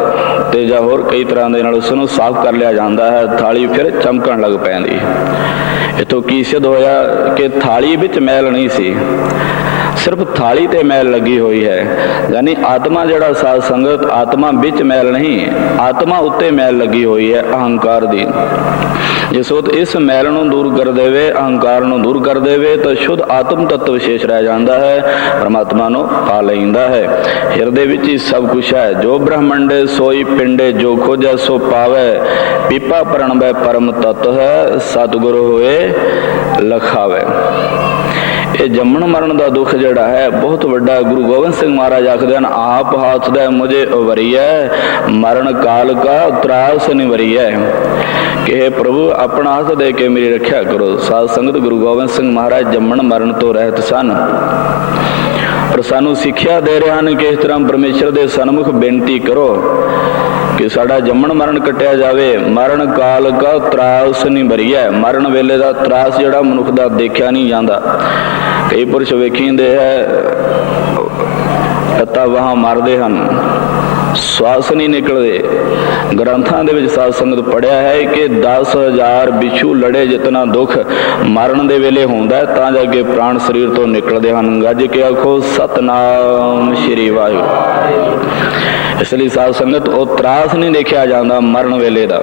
ਤੇ ਜਾਂ ਹੋਰ ਕਈ ਤਰ੍ਹਾਂ ਦੇ ਨਾਲ ਉਸ ਨੂੰ ਸਾਫ਼ ਕਰ ਲਿਆ ਜਾਂਦਾ ਹੈ। ਥਾਲੀ ਫਿਰ ਚਮਕਣ ਲੱਗ ਪੈਂਦੀ। ਇੱਥੋਂ ਕੀ ਸਿੱਧ ਹੋਇਆ ਕਿ ਥਾਲੀ ਵਿੱਚ ਮੈਲ ਨਹੀਂ ਸੀ ਸਿਰਫ ਥਾਲੀ ਤੇ ਮੈਲ ਲੱਗੀ ਹੋਈ ਹੈ। ਯਾਨੀ ਆਤਮਾ ਜਿਹੜਾ ਸਾਧ ਸੰਗਤ ਆਤਮਾ ਵਿੱਚ ਮੈਲ ਨਹੀਂ ਆਤਮਾ ਉੱਤੇ ਮੈਲ ਲੱਗੀ ਹੋਈ ਹੈ ਅਹੰਕਾਰ ਦੀ। ਜਿਸ ਵਕਤ ਇਸ ਮੈਲ ਨੂੰ ਦੂਰ ਕਰ ਦੇਵੇ ਅਹੰਕਾਰ ਨੂੰ ਦੂਰ ਕਰ ਦੇਵੇ ਤਾਂ ਸ਼ੁੱਧ ਆਤਮ ਤੱਤ ਵਿਸ਼ੇਸ਼ ਰਹਿ ਜਾਂਦਾ ਹੈ ਪਰਮਾਤਮਾ ਨੂੰ ਪਾ ਲੈਂਦਾ ਹੈ। ਹਿਰਦੇ ਵਿੱਚ ਹੀ ਸਭ ਕੁਛ ਹੈ। ਜੋ ਬ੍ਰਹਮੰਡੇ ਸੋਈ ਪਿੰਡੇ ਜੋ ਖੋਜੈ ਸੋ ਪਾਵੈ ਪੀਪਾ ਪ੍ਰਣਵੈ ਪਰਮ ਤਤ ਹੈ ਸਤਿਗੁਰ ਹੋਏ ਲਖਾਵੇ। ਇਹ ਜੰਮਣ ਮਰਨ ਦਾ ਦੁੱਖ ਜਿਹੜਾ ਹੈ ਬਹੁਤ ਵੱਡਾ। ਗੁਰੂ ਗੋਬਿੰਦ ਸਿੰਘ ਮਹਾਰਾਜ ਆਖਦੇ ਹਨ ਆਪ ਹਾਥ ਦਾ ਮੁਝੇ ਉਵਰੀਐ ਮਰਨ ਕਾਲ ਕਾ ਤਰਾਸ ਨਿਵਰੀਐ ਕਿ ਪ੍ਰਭੂ ਆਪਣਾ ਹੱਥ ਦੇ ਕੇ ਮੇਰੀ ਰੱਖਿਆ ਕਰੋ। ਸਾਧ ਸੰਗਤ ਗੁਰੂ ਗੋਬਿੰਦ ਸਿੰਘ ਮਹਾਰਾਜ ਜੰਮਣ ਮਰਨ ਤੋਂ ਰਹਿਤ ਸਨ ਪਰ ਸਾਨੂੰ ਸਿੱਖਿਆ ਦੇ ਰਹੇ ਹਨ ਕਿ ਇਸ ਤਰ੍ਹਾਂ ਪਰਮੇਸ਼ਰ ਦੇ ਸਨਮੁਖ ਬੇਨਤੀ ਕਰੋ ਕਿ ਸਾਡਾ ਜੰਮਣ ਮਰਨ ਕੱਟਿਆ ਜਾਵੇ। ਮਰਨ ਕਾਲ ਕਾ ਤਰਾਸ ਨਹੀਂ ਭਰੀਐ। ਮਰਨ ਵੇਲੇ ਦਾ ਤਰਾਸ ਜਿਹੜਾ ਮਨੁੱਖ ਦਾ ਦੇਖਿਆ ਨਹੀਂ ਜਾਂਦਾ। ਕਈ ਪੁਰਸ਼ ਵੇਖੀਂਦੇ ਹੈ ਲੱਤਾਂ ਬਾਹਾਂ ਮਾਰਦੇ ਹਨ ਸਵਾਸ ਨਹੀਂ ਨਿਕਲਦੇ। ਗ੍ਰੰਥਾਂ ਦੇ ਵਿੱਚ ਸਾਧ ਸੰਗਤ ਪੜ੍ਹਿਆ ਹੈ ਕਿ 10,000 ਬਿਛੂ ਲੜੇ ਜਿਤਨਾ ਦੁੱਖ ਮਰਨ ਦੇ ਵੇਲੇ ਹੁੰਦਾ ਤਾਂ ਜਾ ਕੇ ਪ੍ਰਾਣ ਸਰੀਰ ਤੋਂ ਨਿਕਲਦੇ ਹਨ। ਗੱਜ ਕੇ ਆਖੋ ਸਤਨਾਮ ਸ਼੍ਰੀ ਵਾਹਿਗੁਰੂ। ਇਸ ਲਈ ਸਾਧ ਸੰਗਤ ਉਹ ਤਰਾਸ ਨਹੀਂ ਦੇਖਿਆ ਜਾਂਦਾ ਮਰਨ ਵੇਲੇ ਦਾ,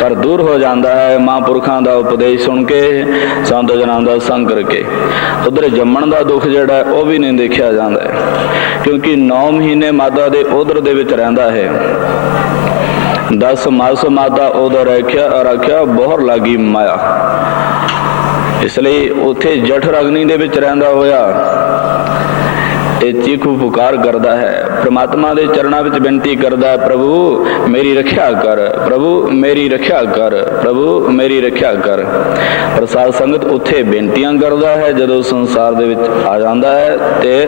ਪਰ ਦੂਰ ਹੋ ਜਾਂਦਾ ਹੈ ਮਹਾਂਪੁਰਖਾਂ ਦਾ ਉਪਦੇਸ਼ ਸੁਣ ਕੇ, ਸੰਤ ਜਨਾਂ ਦਾ ਸੰਗ ਕਰਕੇ। ਉਧਰ ਜੰਮਣ ਦਾ ਦੁੱਖ ਜਿਹੜਾ ਉਹ ਵੀ ਨਹੀਂ ਦੇਖਿਆ ਜਾਂਦਾ ਹੈ, ਕਿਉਂਕਿ 9 ਮਹੀਨੇ ਮਾਤਾ ਦੇ ਉਦਰ ਦੇ ਵਿੱਚ ਰਹਿੰਦਾ ਹੈ। 10 ਮਾਸ ਮਾਤਾ ਉਦਰ ਰੱਖਿਆ ਬਹੁਰ ਲਾਗੀ ਮਾਇਆ। ਇਸ ਲਈ ਉੱਥੇ ਜਠ ਅਗਨੀ ਦੇ ਵਿੱਚ ਰਹਿੰਦਾ ਹੋਇਆ ਇਹ ਚੀਖੂ ਪੁਕਾਰ ਕਰਦਾ ਹੈ, ਪ੍ਰਮਾਤਮਾ ਦੇ ਚਰਨਾਂ ਵਿੱਚ ਬੇਨਤੀ ਕਰਦਾ ਹੈ, ਪ੍ਰਭੂ ਮੇਰੀ ਰੱਖਿਆ ਕਰ, ਪ੍ਰਭੂ ਮੇਰੀ ਰੱਖਿਆ ਕਰ, ਪ੍ਰਭੂ ਮੇਰੀ ਰੱਖਿਆ ਕਰ। ਪਰ ਸਾਧ ਸੰਗਤ ਉੱਥੇ ਬੇਨਤੀਆਂ ਕਰਦਾ ਹੈ, ਜਦੋਂ ਸੰਸਾਰ ਦੇ ਵਿੱਚ ਆ ਜਾਂਦਾ ਹੈ ਤੇ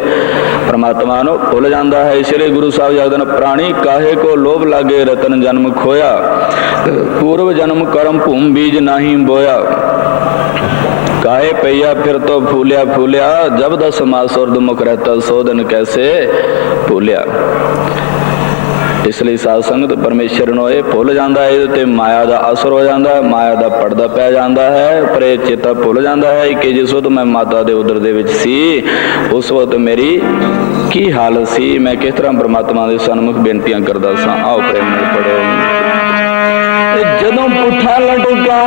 ਪ੍ਰਮਾਤਮਾ ਨੂੰ ਭੁੱਲ ਜਾਂਦਾ ਹੈ। ਇਸ ਲਈ ਗੁਰੂ ਸਾਹਿਬ ਆਖਦੇ ਨੇ, ਪ੍ਰਾਣੀ ਕਾਹੇ ਕੋ ਲੋਭ ਲਾਗੇ ਰਤਨ ਜਨਮ ਖੋਇਆ, ਪੂਰਵ ਜਨਮ ਕਰਮ ਭੂਮ ਬੀਜ ਨਹੀਂ ਬੋਇਆ। ਕਾਹੇ ਪਈਆ ਫਿਰ ਤੋਂ ਫੂਲਿਆ ਫੂਲਿਆ, ਜਬ 10 ਮਾਸ ਸੁਰਦ ਮੁਖ ਰਹਿਤਾ ਸੋ ਦਿਨ ਕੈਸੇ ਭੂਲਿਆ। ਇਸ ਲਈ ਸਾਧ ਸੰਗਤ ਪਰਮੇਸ਼ਰ ਨੂੰ ਇਹ ਭੁੱਲ ਜਾਂਦਾ ਹੈ, ਇਹਦੇ ਤੇ ਮਾਇਆ ਦਾ ਅਸਰ ਹੋ ਜਾਂਦਾ ਹੈ, ਮਾਇਆ ਦਾ ਪਰਦਾ ਪੈ ਜਾਂਦਾ ਹੈ। ਪਰ ਇਹ ਚੇਤਾ ਭੁੱਲ ਜਾਂਦਾ ਹੈ ਕਿ ਜਿਸ ਵਕਤ ਮੈਂ ਮਾਤਾ ਦੇ ਉਦਰ ਦੇ ਵਿੱਚ ਸੀ ਉਸ ਵਕਤ ਮੇਰੀ ਕੀ ਹਾਲਤ ਸੀ, ਮੈਂ ਕਿਸ ਤਰ੍ਹਾਂ ਪਰਮਾਤਮਾ ਦੇ ਸਨਮੁਖ ਬੇਨਤੀਆਂ ਕਰਦਾ ਸਾਂ। ਆਓ ਪ੍ਰੇਮ ਨਾਲ ਪੜੋ। ਜਦੋਂ ਪੁੱਠਾ ਲਟਕਾ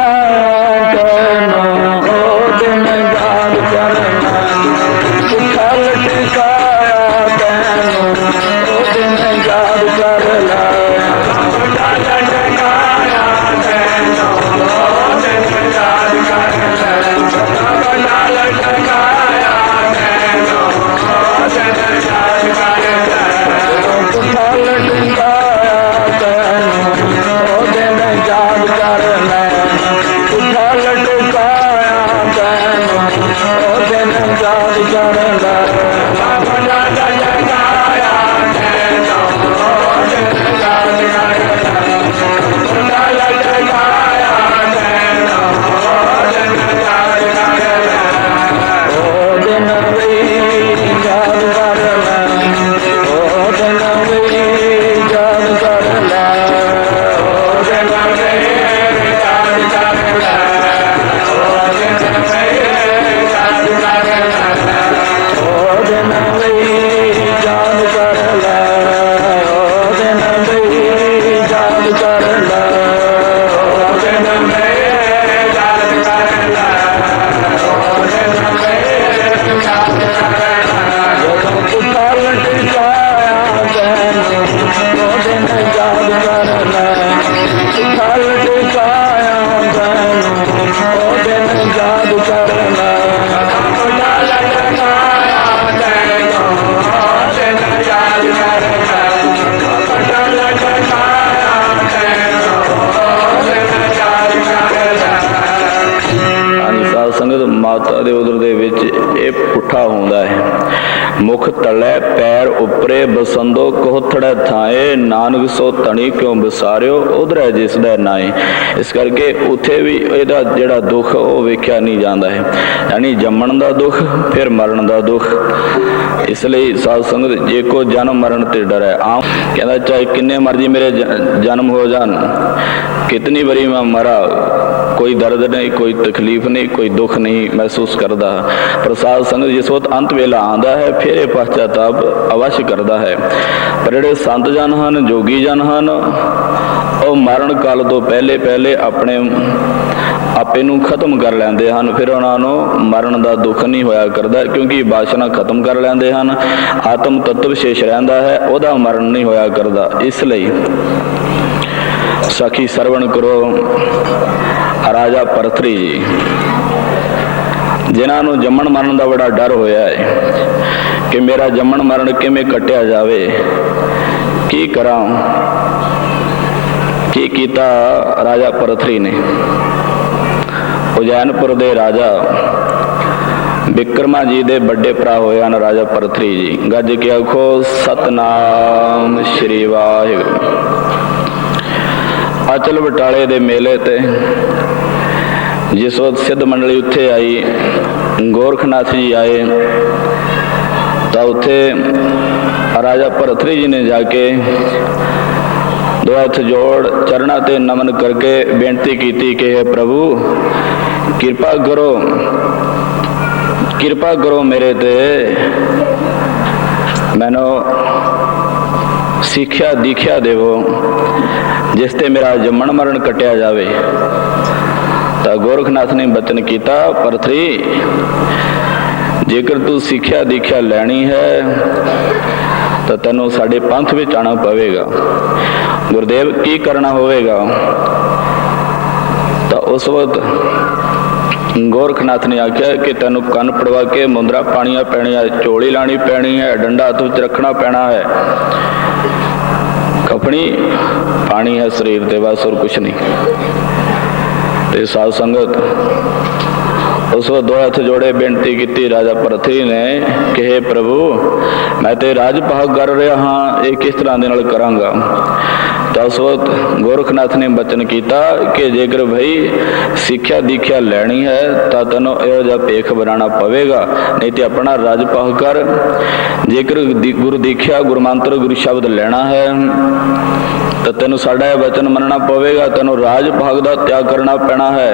ਮਾਤਾ ਦੇ ਉਦਰ ਦੇ ਵਿੱਚ ਇਹ ਪੁੱਠਾ ਹੁੰਦਾ ਹੈ। ਮੁਖ ਤਲੇ ਪੈਰ ਉਪਰੇ ਬਸੰਦੋ ਕੋਥੜੇ ਥਾਏ, ਨਾਨਕ ਸੋ ਧਣੀ ਕਿਉਂ ਵਿਸਾਰਿਓ ਉਧਰੈ ਜਿਸ ਦਾ ਨਾਏ। ਇਸ ਕਰਕੇ ਉੱਥੇ ਵੀ ਇਹਦਾ ਜਿਹੜਾ ਦੁੱਖ ਉਹ ਵੇਖਿਆ ਨਹੀਂ ਜਾਂਦਾ ਹੈ, ਯਾਨੀ ਜੰਮਣ ਦਾ ਦੁੱਖ ਫਿਰ ਮਰਨ ਦਾ ਦੁੱਖ। ਇਸ ਲਈ ਸਾਧ ਸੰਗਤ ਜੇ ਕੋ ਜਨਮ ਮਰਨ ਤੇ ਡਰ ਹੈ। ਆਮ ਕਹਿੰਦਾ ਚਾਹੇ ਕਿੰਨੇ ਮਰਜ਼ੀ ਮੇਰੇ ਜਨਮ ਹੋ ਜਾਣ, ਕਿਤਨੀ ਵਾਰੀ ਮੈਂ ਮਰਾ, ਕੋਈ ਦਰਦ ਨਹੀਂ, ਕੋਈ ਤਕਲੀਫ ਨਹੀਂ, ਕੋਈ ਦੁੱਖ ਨਹੀਂ ਮਹਿਸੂਸ ਕਰਦਾ। ਪਰ ਸਾਧ ਸੰਗਤ ਜਿਸ ਵਕਤ ਅੰਤ ਵੇਲਾ ਆਉਂਦਾ ਹੈ ਫਿਰ ਇਹ ਪਛਤਾਪ ਅਵਸ਼ ਕਰਦਾ ਹੈ। ਪਰ ਜਿਹੜੇ ਸੰਤ ਜਨ ਹਨ, ਜੋਗੀ ਜਨ ਹਨ, ਉਹ ਮਰਨ ਕਾਲ ਤੋਂ ਪਹਿਲੇ ਆਪਣੇ ਆਪੇ ਨੂੰ ਖਤਮ ਕਰ ਲੈਂਦੇ ਹਨ। ਫਿਰ ਉਹਨਾਂ ਨੂੰ ਮਰਨ ਦਾ ਦੁੱਖ ਨਹੀਂ ਹੋਇਆ ਕਰਦਾ, ਕਿਉਂਕਿ ਵਾਸ਼ਨਾ ਖਤਮ ਕਰ ਲੈਂਦੇ ਹਨ। ਆਤਮ ਤੱਤਵ ਸ਼ੇਸ਼ ਰਹਿੰਦਾ ਹੈ, ਉਹਦਾ ਮਰਨ ਨਹੀਂ ਹੋਇਆ ਕਰਦਾ। ਇਸ ਲਈ ਸਾਖੀ ਸਰਵਣ ਕਰੋ। ਰਾਜਾ ਭਰਤਰੀ ਜੀ, ਜਿਨ੍ਹਾਂ ਨੂੰ ਜੰਮਣ ਮਰਨ ਦਾ ਬੜਾ ਡਰ ਹੋਇਆ ਹੈ ਕਿ ਮੇਰਾ ਜੰਮਣ ਮਰਨ ਕਿਵੇਂ ਕੱਟਿਆ ਜਾਵੇ, ਕੀ ਕਰਾਂ। ਕੀ ਕੀਤਾ ਰਾਜਾ ਭਰਤਰੀ ਨੇ? ਉਜੈਨਪੁਰ ਦੇ ਰਾਜਾ ਬਿਕਰਮਾ ਜੀ ਦੇ ਵੱਡੇ ਭਰਾ ਹੋਏ ਹਨ ਰਾਜਾ ਭਰਤਰੀ ਜੀ। ਗੱਜ ਕੇ ਆਖੋ ਸਤਨਾਮ ਸ਼੍ਰੀ ਵਾਹਿਗੁਰੂ। ਅਚਲ ਬਟਾਲੇ ਦੇ ਮੇਲੇ ਤੇ ਜਿਸ ਵਕਤ ਸਿੱਧ ਮੰਡਲੀ ਉੱਥੇ ਆਈ, ਗੋਰਖਨਾਥ ਜੀ ਆਏ, ਤਾਂ ਉੱਥੇ राजा भरथरी जी ने जाके दो हथ जोड़ चरणा ते नमन करके बेनती की कि हे प्रभु किरपा करो मेरे ते, मैनू सिक्ख्या दीख्या देवो जिसते मेरा जमन मरण कटिया जावे। तो गोरखनाथ ने बचन किया, भरथरी जेकर तू सिक्ख्या दीख्या लैनी है तो तेनों साडे पंथ विच आना पवेगा। गुरुदेव की करना होवेगा? तो उस वक्त गोरखनाथ ने आख्या कि तेनों कन पड़वा के मुंदरा पानिया पैनिया, झोली लानी पैनी है, डंडा हथ विच रखना पैना है, कपनी पानी है शरीर ते, बस और कुछ नहीं। ते साध संगत उस वक्त दो हथ जोड़े बेनती की राजा भरथरी ने कि हे प्रभु मैं ते राज भाग कर रहा हाँ, ये किस तरह दे नाल करांगा। तो उस वक्त गोरखनाथ ने बचन किया कि जेकर भाई सिक्ख्या दीख्या लैनी है तो तेनों इहो जिहा भेख बनाना पवेगा, नहीं तो अपना राज भाग कर। जेकर गुरु दीख्या गुरु मंत्र गुरु शब्द लेना है तो तेनों साडा यह वचन मनना पवेगा, तेनों राज भाग का त्याग करना पैना है।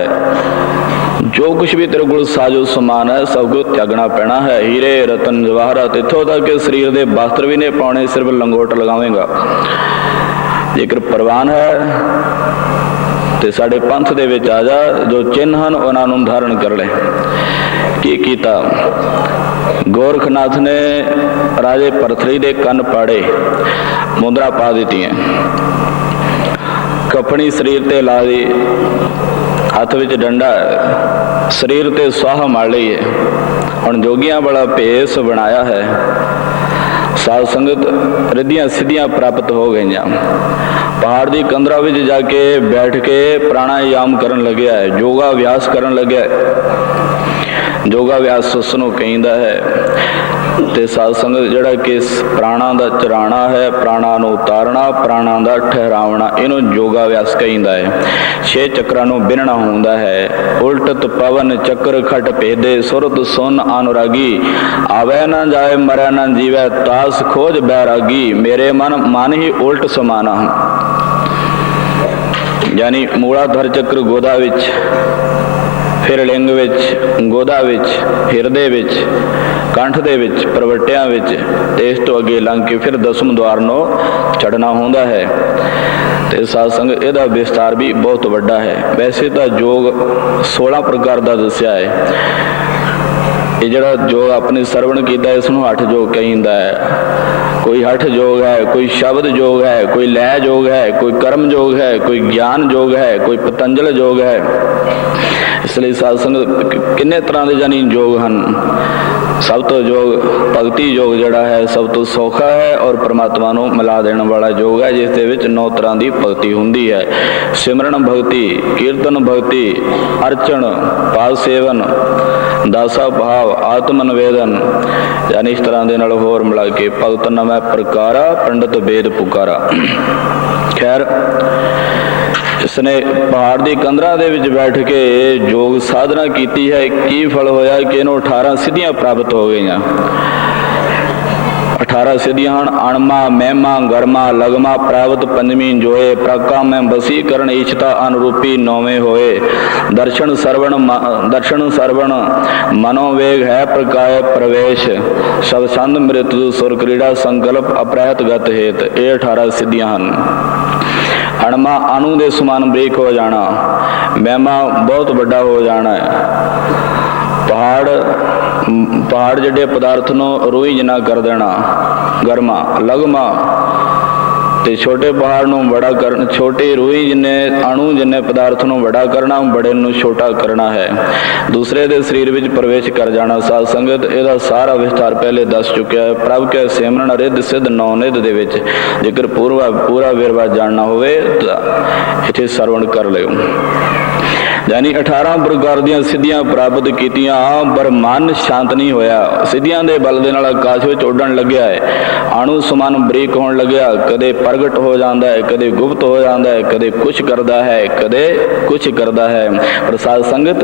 जो कुछ भी तेरे को साजो समान है सब कुछ त्यागना पैना है। हीरे रतन जवाहरात इत्थों तक के शरीर के वस्त्र भी नहीं पाने, सिर्फ लंगोट लगावेगा। जेकर प्रवान है तो साडे पंथ दे विच आ जा, जो चिन्ह हैं उन्होंने धारण कर ले। की कीता? गोरखनाथ ने राजे भरथरी दे कन पाड़े, मुंदरा पा दी, कपनी शरीर ते ला दी, हथ विच डंडा शरीर ते स्वाह मार ली है। हुण जोगियां वाला भेस बनाया है। साध संगत रिद्धियां सिद्धियां प्राप्त हो गई। पहाड़ की कंदरा विच जाके बैठ के प्राणायाम करन लग्या है, योगाभ्यास करन लग्या है। योगाभ्यास उसनों कहिंदा है। ते साध संगत जिहड़ा कि प्राणा दा चराना है, प्राणा नूं उतारना, प्राणा दा ठहरावना, इनू योगाभ्यास कहिंदा है। 6 चक्रां नूं बिनना हुंदा है। उल्टत पवन चक्र खट भेदे, सुरत सुन अनुरागी, आवे न जाए मरै न जीवै, तास खोज बैरागी, मेरे मन ही उल्ट समाना। यानी मूलाधार चक्र गोदा विच, फिर लिंग विच, गोदा विच, हिरदे विच, कंठ दे विच, प्रवटियां विच, ते इस तो अगे लंघ के फिर 10वें द्वार नो चढ़ना होंदा है। ते साध संगत इहदा विस्तार भी बहुत वड्डा है। वैसे तो योग 16 प्रकार का दस्या है। ये जिहड़ा योग अपने सरवण कीता इसनूं हठ योग कहिंदा है। कोई हठ योग है, कोई शब्द योग है, कोई लय योग है, कोई कर्म योग है, कोई ज्ञान योग है, कोई पतंजल योग है। इसलिए साध संगत किन्ने तरह के जानी योग हैं। सब तो योग भगती योग जड़ा है सब तो सौखा है और परमात्मा नूं मिला देने वाला योग है, जिस दे विच 9 तरह की भगती हुंदी है। सिमरन भगती, कीर्तन भगती, अर्चन, पाद सेवन, दासा भाव, आत्म निवेदन, यानी इस तरह दे नाल होर मिला के भगत नवै प्रकारा, पंडित वेद पुकारा। खैर इसने पहाड़ की कंदरा दे विच बैठ के योग साधना की है। की फल होया कि इन्हों 18 सिद्धियां प्राप्त हो गई। 18 सिद्धियां हैं। अणमा, महिमा, गरमा, लगमा, प्रावत, पंजमी जोए, प्राका में बसीकरण, इच्छता अनुरूपी 9वें होए। दर्शन सरवण मनोवेग है प्रकाय प्रवेश, सब छंद मृत्यु सुर क्रीड़ा संकल्प अपरहत गत हेत। ये 18 सिद्धियां हैं। अणमा अणु दे समान ब्रेक हो जाना, महिमा बहुत बड़ा हो जाना है। पहाड़ जड़े पदार्थ नो रूई जना कर देना। गरमा, लगमा ते छोटे पहाड़ नो बड़ा कर, छोटे रूई जिन्ने अणु जिन्ने पदार्थ नो बड़ा करना, बड़े नो छोटा करना है। दूसरे दे शरीर विच प्रवेश कर जाना। साध संगत इहदा सारा विस्तार पहले दस चुकिया है। प्रभ के सिमरन रिद्ध सिद्ध 9 निध दे विच जेकर पूरा वेरवा जानना होवे तां इत्थे सरवण कर लिओ। यानी 18 प्रकार ਦੀਆਂ सिद्धियां प्राप्त कीतियां, पर मन शांत नहीं होया। सिद्धियां दे बल दे नाल आकाश विच उड़न लग्या है। अणु समान बरीक होण लग्या, कदे प्रगट हो जांदा है, कदे गुप्त हो जांदा है, कदे कुछ करदा है, कदे कुछ करदा है। पर साध संगत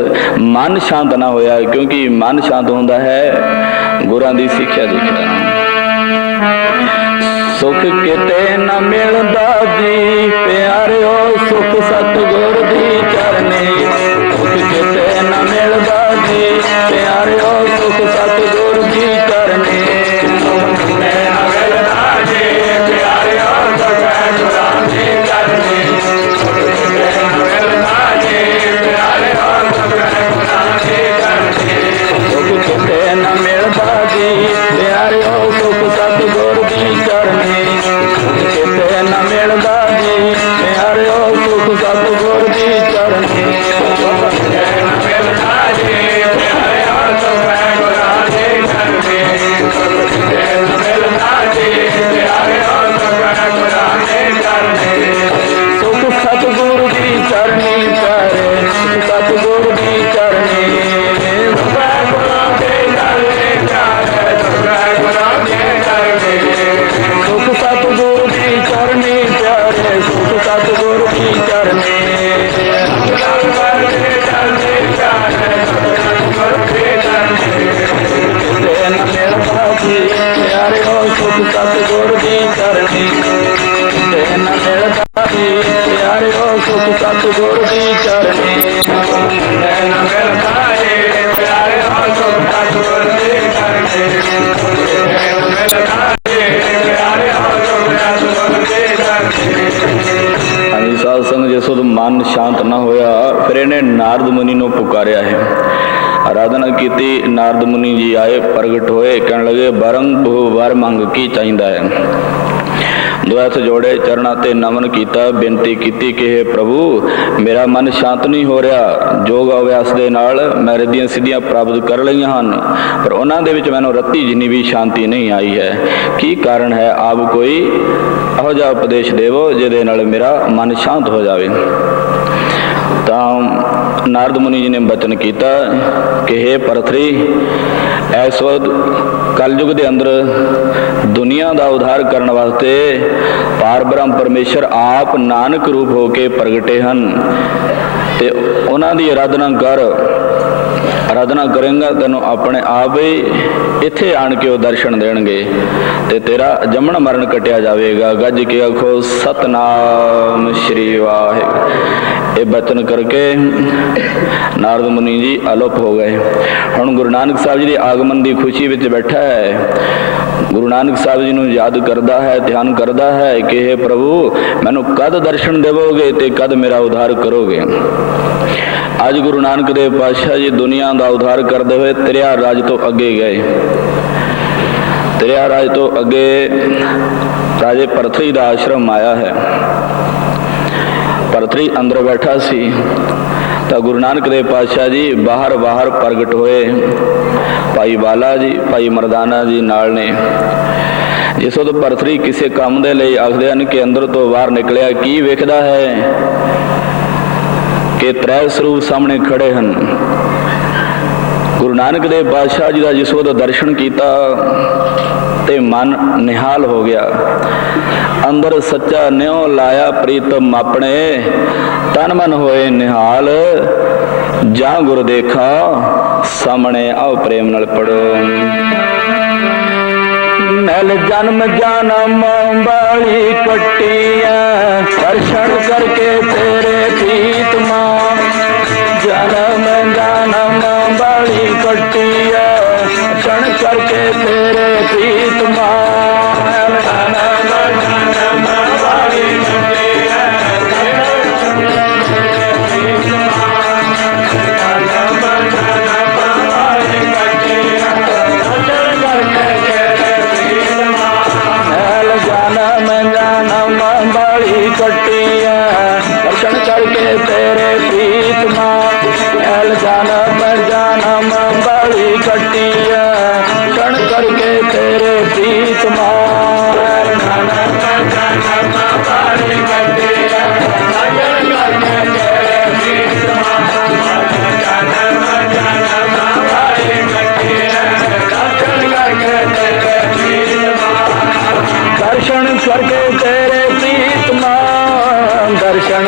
मन शांत ना होया, क्योंकि मन शांत हुंदा है गुरां दी सिੱਖਿਆ दीक्षा। सुख किते न मिलदा जी प्यारियो सुख सतगुर दी चरनी सुख किते न मिलदा जी प्यारियो सुख सतगुर दी चरनी मन शांत न होया फिर इन्हें नारद मुनि ਨੂੰ पुकारिया है आराधना की नारद मुनि जी आए प्रगट होए कहने लगे बरंग बहु वर मंग की चाहिदा है दो हथ जोड़े चरणा ते नमन किया बेनती की कि हे प्रभु मेरा मन शांत नहीं हो रहा योग अभ्यास के नाल मैं रिद्धियां सिद्धियां प्राप्त कर लईयां हन पर उन्हां दे विच मैनूं रत्ती जिन्नी भी शांति नहीं आई है की कारण है आप कोई ਇਹੋ ਜਿਹਾ ਉਪਦੇਸ਼ ਦੇਵੋ ਜਿਹਦੇ ਨਾਲ ਮੇਰਾ ਮਨ ਸ਼ਾਂਤ ਹੋ ਜਾਵੇ ਤਾਂ ਨਾਰਦ ਮੁਨੀ ਜੀ ਨੇ ਬਚਨ ਕੀਤਾ ਕਿ हे ਭਰਤਰੀ ਇਸ ਵਕਤ ਕਲਯੁਗ ਦੇ ਅੰਦਰ ਦੁਨੀਆ ਦਾ ਉਧਾਰ ਕਰਨ ਵਾਸਤੇ ਪਾਰ ਬ੍ਰਹਮ ਪਰਮੇਸ਼ਰ ਆਪ ਨਾਨਕ ਰੂਪ ਹੋ ਕੇ ਪ੍ਰਗਟੇ ਹਨ ਤੇ ਉਹਨਾਂ ਦੀ ਆਰਾਧਨਾ ਕਰ आराधना करेंगा तेनों अपने आप ही इत्थे आन के वो दर्शन देणगे ते तेरा जमन मरण कटिया जाएगा गज के आखो सतनाम श्री वाहिगुरू ये बचन करके नारद मुनि जी अलोप हो गए हुण गुरु नानक साहब जी के आगमन की खुशी विच बैठा है गुरु नानक साहब जी नूं याद करता है ध्यान करता है कि हे प्रभु मैनूं कद दर्शन देवोगे ते कद मेरा उद्धार करोगे आज गुरु नानक देव पातशाह जी दुनिया का उद्धार करते हुए त्रिया राज तो अगे गए त्रिया राज तो अगे राजे भरतरी का आश्रम आया है भरतरी अंदर बैठा सी तो गुरु नानक देव पातशाह जी बाहर बाहर प्रगट होए भाई बाला जी भाई मरदाना जी नाल ने जिस वक्त भरतरी किसी काम के लिए आखदे हन कि अंदर तो बाहर निकलिया की वेखदा है कि त्रै स्वरूप सामने खड़े हैं गुरु नानक देव पातशाह जी का जिस वक्त दर्शन किया ते मन निहाल हो गया अंदर सच्चा न्यों लाया प्रीतम अपने तन मन होए निहाल जा गुरु देखा सामने आओ प्रेम नाल पढ़ो नल जन्म जानम बाली कटिया दर्शन करके तेरे प्रीतमा जन्म जानम बाली कटिया दर्शन करके तेरे प्रीतमा दर्शन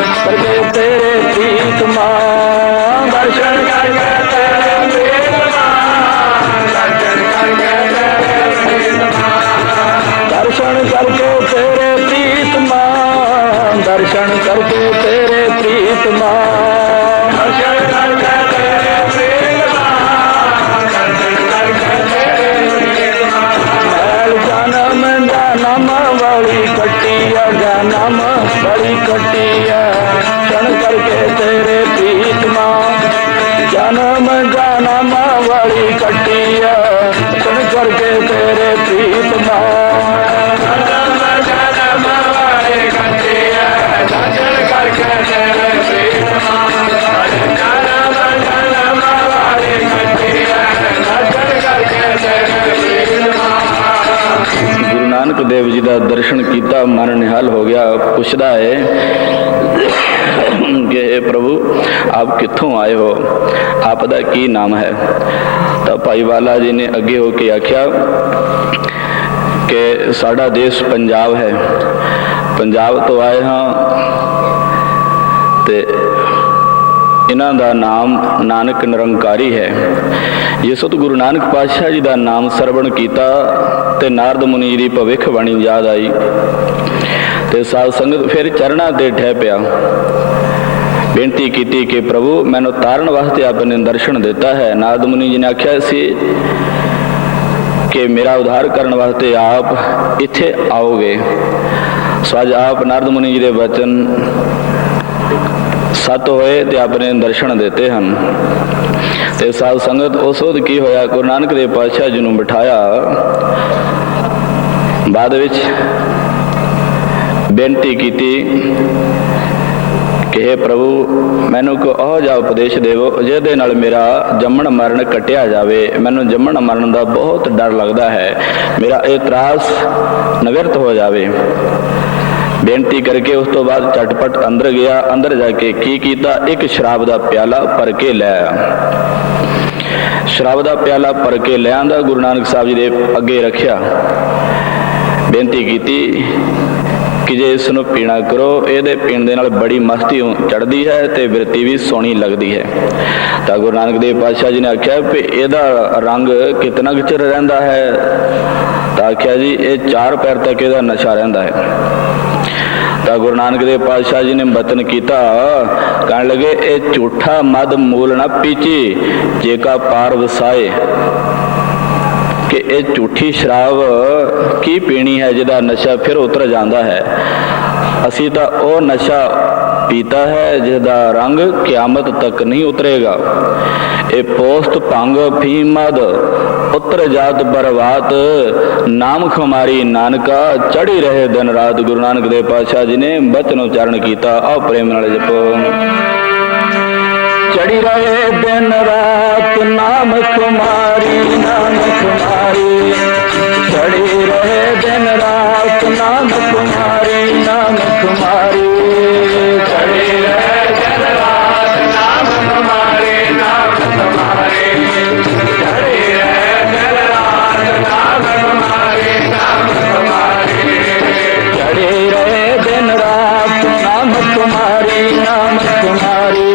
करके दर्शन करके तेरे प्रीतमा जन्म बड़ी कटिया क्षण करके तेरे प्रीतमा जन्म जन्म बड़ी कटिया क्षण करके तेरे प्रीतमा जन्म बड़ी कटिया क्षण करके तेरे प्रीतमा जन्म बड़ी कटिया क्षण करके तेरे प्रीतमा। गुरु नानक देव जी का दर्शन किया, मन निहाल हो गया। पुछदा है कि हे प्रभु आप कित्थों आए हो, आप दा की नाम है? तो भाई वाला जी ने अगे होके आख्या कि साडा देश पंजाब है, पंजाब तो आए हाँ ते इन्हां दा नाम नानक निरंकारी है। जिस वक्त गुरु नानक पातशाह जी का नाम सरवण किया ते नारद मुनि जी की भविष्यवाणी याद आई ते साध संगत फिर चरणा ते ठह पिया। बेनती की कि प्रभु मैनू तारण वास्ते आपने दर्शन दिता है। नारद मुनि जी ने आख्या सी कि मेरा उद्धार करने वास्ते आप इत्थे आओगे। सो अज आप नारद मुनि जी के वचन सत होए ते आपने दर्शन देते हैं। ते साध संगत उस वक्त की होया, गुरु नानक देव पातशाह जी नूं बिठाया, बाद विच बेनती की कि हे प्रभु मैनू को ओह जा उपदेश देवो जिहदे नाल मेरा जम्मण मरण कटिया जावे। मैनू जम्मण मरण का बहुत डर लगता है, मेरा ये त्रास निवृत्त हो जावे। बेनती करके उस तो बाद झटपट अंदर गया। अंदर जाके की कीता, एक शराब का प्याला भर के लै आया। शराब का प्याला भर के लै आंदा, गुरु नानक साहब जी ने अगे रखिया। बेनती की कि जे इसनूं पीना करो, ये पीण दे नाल बड़ी मस्ती चढ़ती है ते बिरती भी सोहनी लगती है। तो गुरु नानक देव पातशाह जी ने आख्या भी इहदा रंग कितना कुछ चिर रहिंदा है? तो आख्या जी ये 4 पैर तक इहदा नशा रहिंदा है। तो गुरु नानक देव पातशाह जी ने वतन किया, कहने लगे ये झूठा मद मूल ना पीची जेका पार वसाए, कि ये झूठी शराब की पीनी है जिहदा नशा फिर उतर जाता है। असी तो वह नशा पीता है जिसका रंग क्यामत तक नहीं उतरेगा। ये पोस्त भंग फीम मद उतर जात बरबात नाम खुमारी नानका चढ़ी रहे दिन रात। गुरु नानक देव पातशाह जी ने वचन उच्चारण किया, आओ प्रेम नाल जपो। चढ़ी रहे दिन रात नाम खुमारी नाम खुमारी, चढ़ी रहे दिन रात नाम खुमारी नाम खुमारी, चढ़ी रहे दिन रात नाम खुमारी नाम खुमारी, चढ़ी रहे दिन रात नाम खुमारी नाम खुमारी, चढ़ी रहे दिन रात नाम खुमारी नाम खुमारी,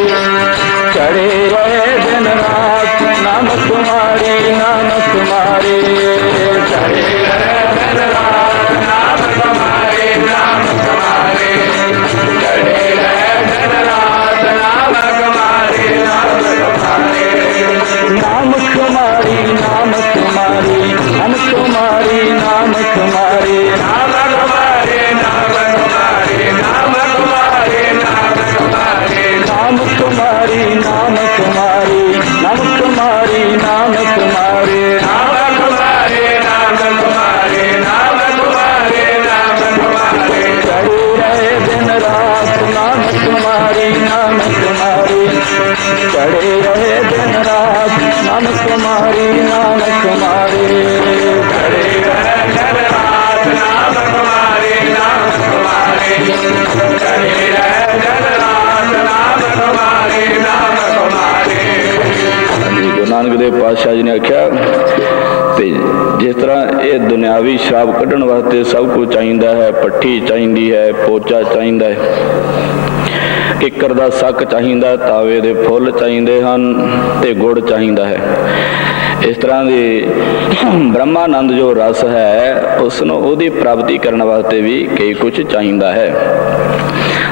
चढ़े रहे दिन रात नाम तुम्हारी नाम तुम्हारी, चढ़े रहे दिन रात नाम तुम्हारी नाम तुम्हारी, चढ़े रहे दिन रात नाम तुम्हारी नाम तुम्हारी, नाम तुम्हारी नाम तुम्हारी नाम तुम्हारी नाम तुम्हारी, नाम तुम्हारी नाम तुम्हारी नाम तुम्हारी नाम तुम्हारी, नाम तुम्हारी नाम तुम्हारी नाम तुम्हारी नाम तुम्हारी, नाम तुम्हारी नाम तुम्हारी नाम तुम्हारी नाम तुम्हारी, चढ़ी रहे दिन रात नाम तुम्हारी नाम तुम्हारी, चढ़े रहे दिन रात नाम तुम्हारी नाम तुम्हारी, चढ़े रहे दिन रात नाम तुम्हारी नाम तुम्हारी, चढ़े रहे दिन रात नाम तुम्हारी नाम तुम्हारी। गुरु नानक देव पातशाह जी ने आख्या जिस तरह ये दुनियावी शराब कढ़न वास्ते सब कुछ चाहिए है, पट्ठी चाहिए है, पोचा चाहिए है, किकर का सक चाहिए, तावे दे फुल चाहिए हैं ते गुड़ चाहिए है। इस तरह की ब्रह्मानंद जो रस है उसनों उहदी प्राप्ति करने वास्ते भी कई कुछ चाहिए है।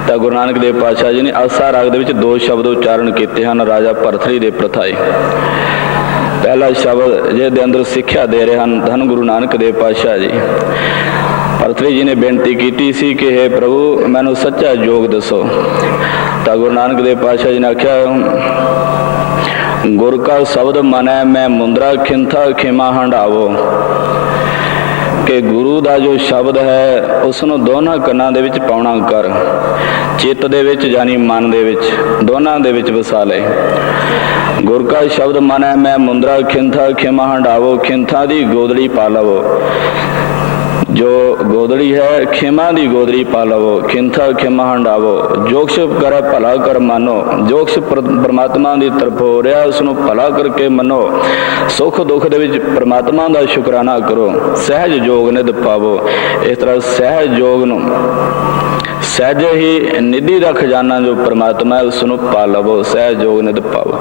ਤਾਂ ਗੁਰੂ ਨਾਨਕ ਦੇਵ ਪਾਤਸ਼ਾਹ ਜੀ ਨੇ ਆਸਾ ਰਾਗ ਦੇ ਵਿੱਚ 2 ਸ਼ਬਦ ਉਚਾਰਨ ਕੀਤੇ ਹਨ ਰਾਜਾ ਭਰਥਰੀ ਦੇ ਪ੍ਰਥਾਏ। ਪਹਿਲਾ ਸ਼ਬਦ ਜਿਹਦੇ ਅੰਦਰ ਸਿੱਖਿਆ ਦੇ ਰਹੇ ਹਨ ਧੰਨ ਗੁਰੂ ਨਾਨਕ ਦੇਵ ਪਾਤਸ਼ਾਹ ਜੀ। ਭਰਥਰੀ ਜੀ ਨੇ ਬੇਨਤੀ ਕੀਤੀ ਸੀ ਕਿ ਹੇ ਪ੍ਰਭੂ ਮੈਨੂੰ ਸੱਚਾ ਜੋਗ ਦੱਸੋ। ਤਾਂ ਗੁਰੂ ਨਾਨਕ ਦੇਵ ਪਾਤਸ਼ਾਹ ਜੀ ਨੇ ਆਖਿਆ ਗੁਰ ਕਾ ਸ਼ਬਦ ਮਨੈ ਮੈਂ ਮੁੰਦਰਾ ਖਿੰਥਾ ਖੇਮਾ ਹੰਡਾਵੋ, ਕਿ ਗੁਰੂ ਦਾ ਜੋ ਸ਼ਬਦ ਹੈ ਉਸ ਨੂੰ ਦੋਨਾਂ ਕੰਨਾਂ ਦੇ ਵਿੱਚ ਪਾਉਣਾ ਕਰ, ਚਿੱਤ ਦੇ ਵਿੱਚ ਯਾਨੀ ਮਨ ਦੇ ਵਿੱਚ, ਦੋਨਾਂ ਦੇ ਵਿੱਚ ਵਸਾ ਲੈ। ਗੁਰ ਕਾ ਸ਼ਬਦ ਮਨੈ ਮੈਂ ਮੁੰਦਰਾ ਖਿੰਥਾ ਖੇਮਾ ਹੰਡਾਵੋ, ਖਿੰਥਾ ਦੀ ਗੋਦੜੀ ਪਾ ਲਵੋ, ਜੋ ਗੋਦੜੀ ਹੈ ਖੇਮਾ ਦੀ ਗੋਦੜੀ ਪਾ ਲਵੋ, ਖਿੰਥਾ ਖੇਮਾ ਹੰਡਾਵੋ। ਜੋਕਸ਼ ਕਰੇ ਭਲਾ ਕਰ ਮਾਨੋ, ਜੋਕਸ਼ ਪਰਮਾਤਮਾ ਦੀ ਤਰਫ ਹੋ ਰਿਹਾ ਉਸ ਨੂੰ ਭਲਾ ਕਰਕੇ ਮੰਨੋ। ਸੁੱਖ ਦੁੱਖ ਦੇ ਵਿੱਚ ਪਰਮਾਤਮਾ ਦਾ ਸ਼ੁਕਰਾਨਾ ਕਰੋ, ਸਹਿਜ ਜੋਗ ਨਿਧ ਪਾਵੋ। ਇਸ ਤਰ੍ਹਾਂ ਸਹਿਜ ਜੋਗ ਨੂੰ, ਸਹਿਜ ਹੀ ਨਿਧੀ ਦਾ ਖਜ਼ਾਨਾ ਜੋ ਪਰਮਾਤਮਾ ਹੈ ਉਸ ਨੂੰ ਪਾ ਲਵੋ, ਸਹਿਜ ਜੋਗ ਨਿਧ ਪਾਵੋ।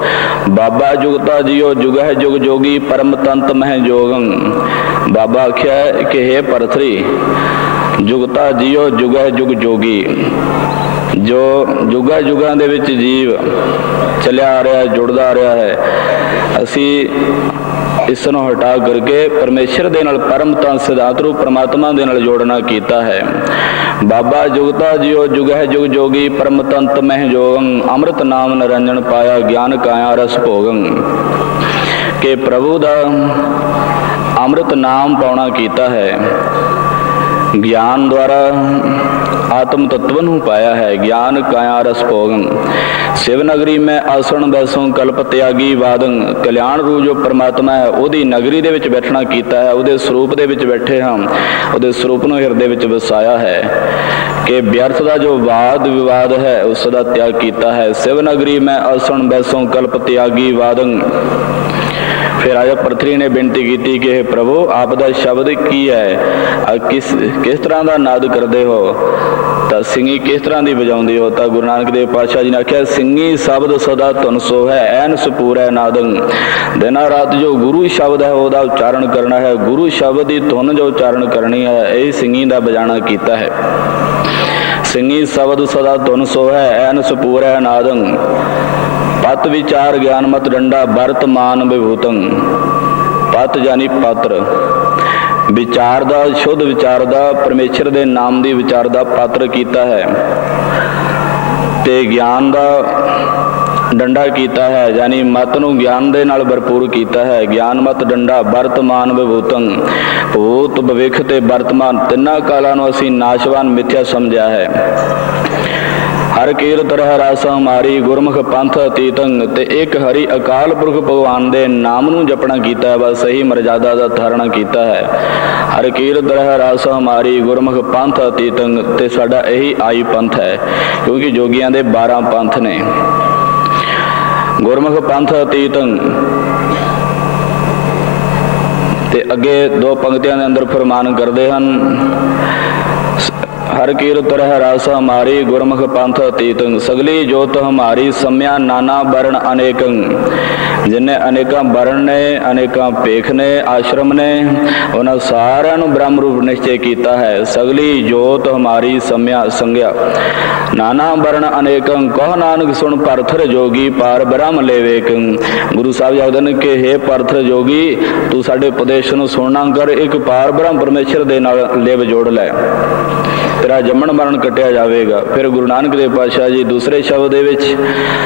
ਬਾਬਾ ਜੁਗਤਾ ਜੀਓ ਜੁਗ ਹੈ ਜੁਗ ਜੋਗੀ ਪਰਮ ਤੰਤ ਮਹਿ ਜੋਗੰ। ਬਾਬਾ ਆਖਿਆ ਕਿ ਹੇ ਭਰਥਰੀ ਜੁਗਤਾ ਜੀਓ ਜੁਗ ਹੈ ਜੁਗ ਜੋਗੀ, ਜੋ ਜੁਗਾਂ ਜੁਗਾਂ ਦੇ ਵਿੱਚ ਜੀਵ ਚੱਲਿਆ ਆ ਰਿਹਾ, ਜੁੜਦਾ ਆ ਰਿਹਾ ਹੈ, ਅਸੀਂ ਇਸ ਨੂੰ ਹਟਾ ਕਰਕੇ ਪਰਮੇਸ਼ਰ ਦੇ ਨਾਲ ਪਰਮ ਤਨ ਸਿਧਾਂਤ ਰੂਪ ਪਰਮਾਤਮਾ ਦੇ ਨਾਲ ਜੋੜਨਾ ਕੀਤਾ ਹੈ। ਬਾਬਾ ਜੁਗਤਾ ਜੀਓ ਜੁਗ ਹੈ ਜੁਗ ਜੋਗੀ ਪਰਮ ਤੰਤ ਮਹਿ ਜੋਗੰ, ਅੰਮ੍ਰਿਤ ਨਾਮ ਨਿਰੰਜਨ ਪਾਇਆ ਗਿਆਨ ਕਾਇਆ ਰਸ ਭੋਗੰ। ਕਿ ਪ੍ਰਭੂ ਦਾ ਅੰਮ੍ਰਿਤ ਨਾਮ ਪਾਉਣਾ ਕੀਤਾ ਹੈ, ਗਿਆਨ ਦੁਆਰਾ ਆਤਮ ਤत्व ਨੂੰ ਪਾਇਆ ਹੈ, ਗਿਆਨ ਕਾਇਆ ਰਸ ਭੋਗੰ। शिव नगरी में आसण बैसों कल्प त्यागी वादं, कल्याण रूप जो परमात्मा है ਉਹਦੀ ਨਗਰੀ ਦੇ ਵਿੱਚ ਬੈਠਣਾ ਕੀਤਾ ਹੈ, ਉਹਦੇ ਸਰੂਪ ਦੇ ਵਿੱਚ ਬੈਠੇ ਹਾਂ, ਉਹਦੇ ਸਰੂਪ ਨੂੰ ਹਿਰਦੇ ਵਿੱਚ ਵਸਾਇਆ ਹੈ ਕਿ ਵਿਅਰਥ ਦਾ ਜੋ ਵਾਦ ਵਿਵਾਦ ਹੈ ਉਸ ਦਾ ਤਿਆਗ ਕੀਤਾ ਹੈ। शिव नगरी में आसण बैसों कल्प त्यागी वादं। फिर राजा भरथरी ने बेनती की कि हे प्रभु आप दा शब्द की है, किस तरह का नाद करते हो, तो सिंगी किस तरह की बजाते हो। तो गुरु नानक देव पातशाह जी ने आख्या सिंगी शब्द सदा धुन सो है ऐन सपूर है नादं। दिना रात जो गुरु शब्द है वह उच्चारण करना है, गुरु शब्द की धुन जो उच्चारण करनी है यही सिंगी का बजाना किया है। सिंगी शब्द सदा धुन सो है ऐन सपूर है नादं। पत विचार ज्ञान मत डंडा वर्तमान विभूतं। पत यानी पात्र, विचार दा शुद्ध विचार दा परमेश्वर दे नाम दी विचार दा पात्र कीता है ते ज्ञान दा डंडा कीता है, यानी मत नूं ज्ञान दे नाल भरपूर कीता है। ज्ञान मत डंडा वर्तमान विभूतं। भूत भविख ते वर्तमान तिन्ना कालां नूं असीं नाशवान मिथ्या समझिया है। हर कीरत रह रास हमारी गुरमुख पंथ अतीतंग। ते एक हरि अकाल पुरख भगवान दे नाम नूं जपना कीता है, बस सही मर्यादा दा धारणा कीता है। हर कीरत रह रास हमारी गुरमुख पंथ अतीतंग। ते साडा यही आई पंथ है, क्योंकि जोगियां दे 12 पंथ ने। गुरमुख पंथ अतीतंग ते अगे 2 पंक्तियां दे अंदर फरमान करदे हन हर कीरत रह रास हमारी गुरमुख पंथ अतीतंग। सगली जोत हमारी सम्या नाना वर्ण अनेकं। जिन्हें अनेका वर्ण ने अनेका पेख ने आश्रम ने उन्हें सारिਆਂ ਨੂੰ ब्रह्म रूप निश्चय किया है। सगली जोत हमारी सम्या संज्ञा नाना वर्ण अनेकं। कह नानक सुन भरथर जोगी पार ब्रह्म लेवेकं। गुरु साहब आखदे ने कि हे भरथर जोगी तू साडे उपदेश ਨੂੰ ਸੁਣਨਾ कर, एक पार ब्रह्म परमेश्वर ਦੇ ਨਾਲ ਲਿਵ ਜੋੜ ਲੈ, तेरा जमन मरण कटिया जाएगा। फिर गुरु नानक देव पातशाह जी दूसरे शब्द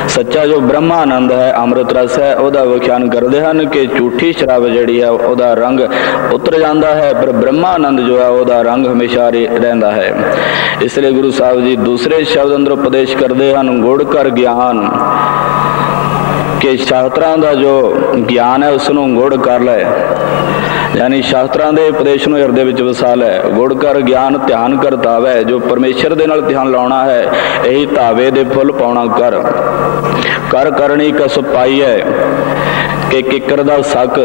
सच्चा जो ब्रह्मानंद है अमृत रस है वह व्याख्यान करते हैं कि झूठी शराब जी है वह रंग उतर जाता है, पर ब्रह्मानंद जो है वह रंग हमेशा रहिंदा है। इसलिए गुरु साहब जी दूसरे शब्द अंदर उपदेश करते हैं गुड़ कर ज्ञान, कि शास्त्रां का जो ज्ञान है उसनों गुड़ कर ले, यानी शास्त्रां दे उपदेश नूं हिरदे विच वसा लै। गुड़ कर ज्ञान ध्यान कर तावै। जो परमेश्वर दे नाल ध्यान लाउणा है यही तावे दे फुल पाउणा कर। कर करनी कस पाई है कि किकर दा सक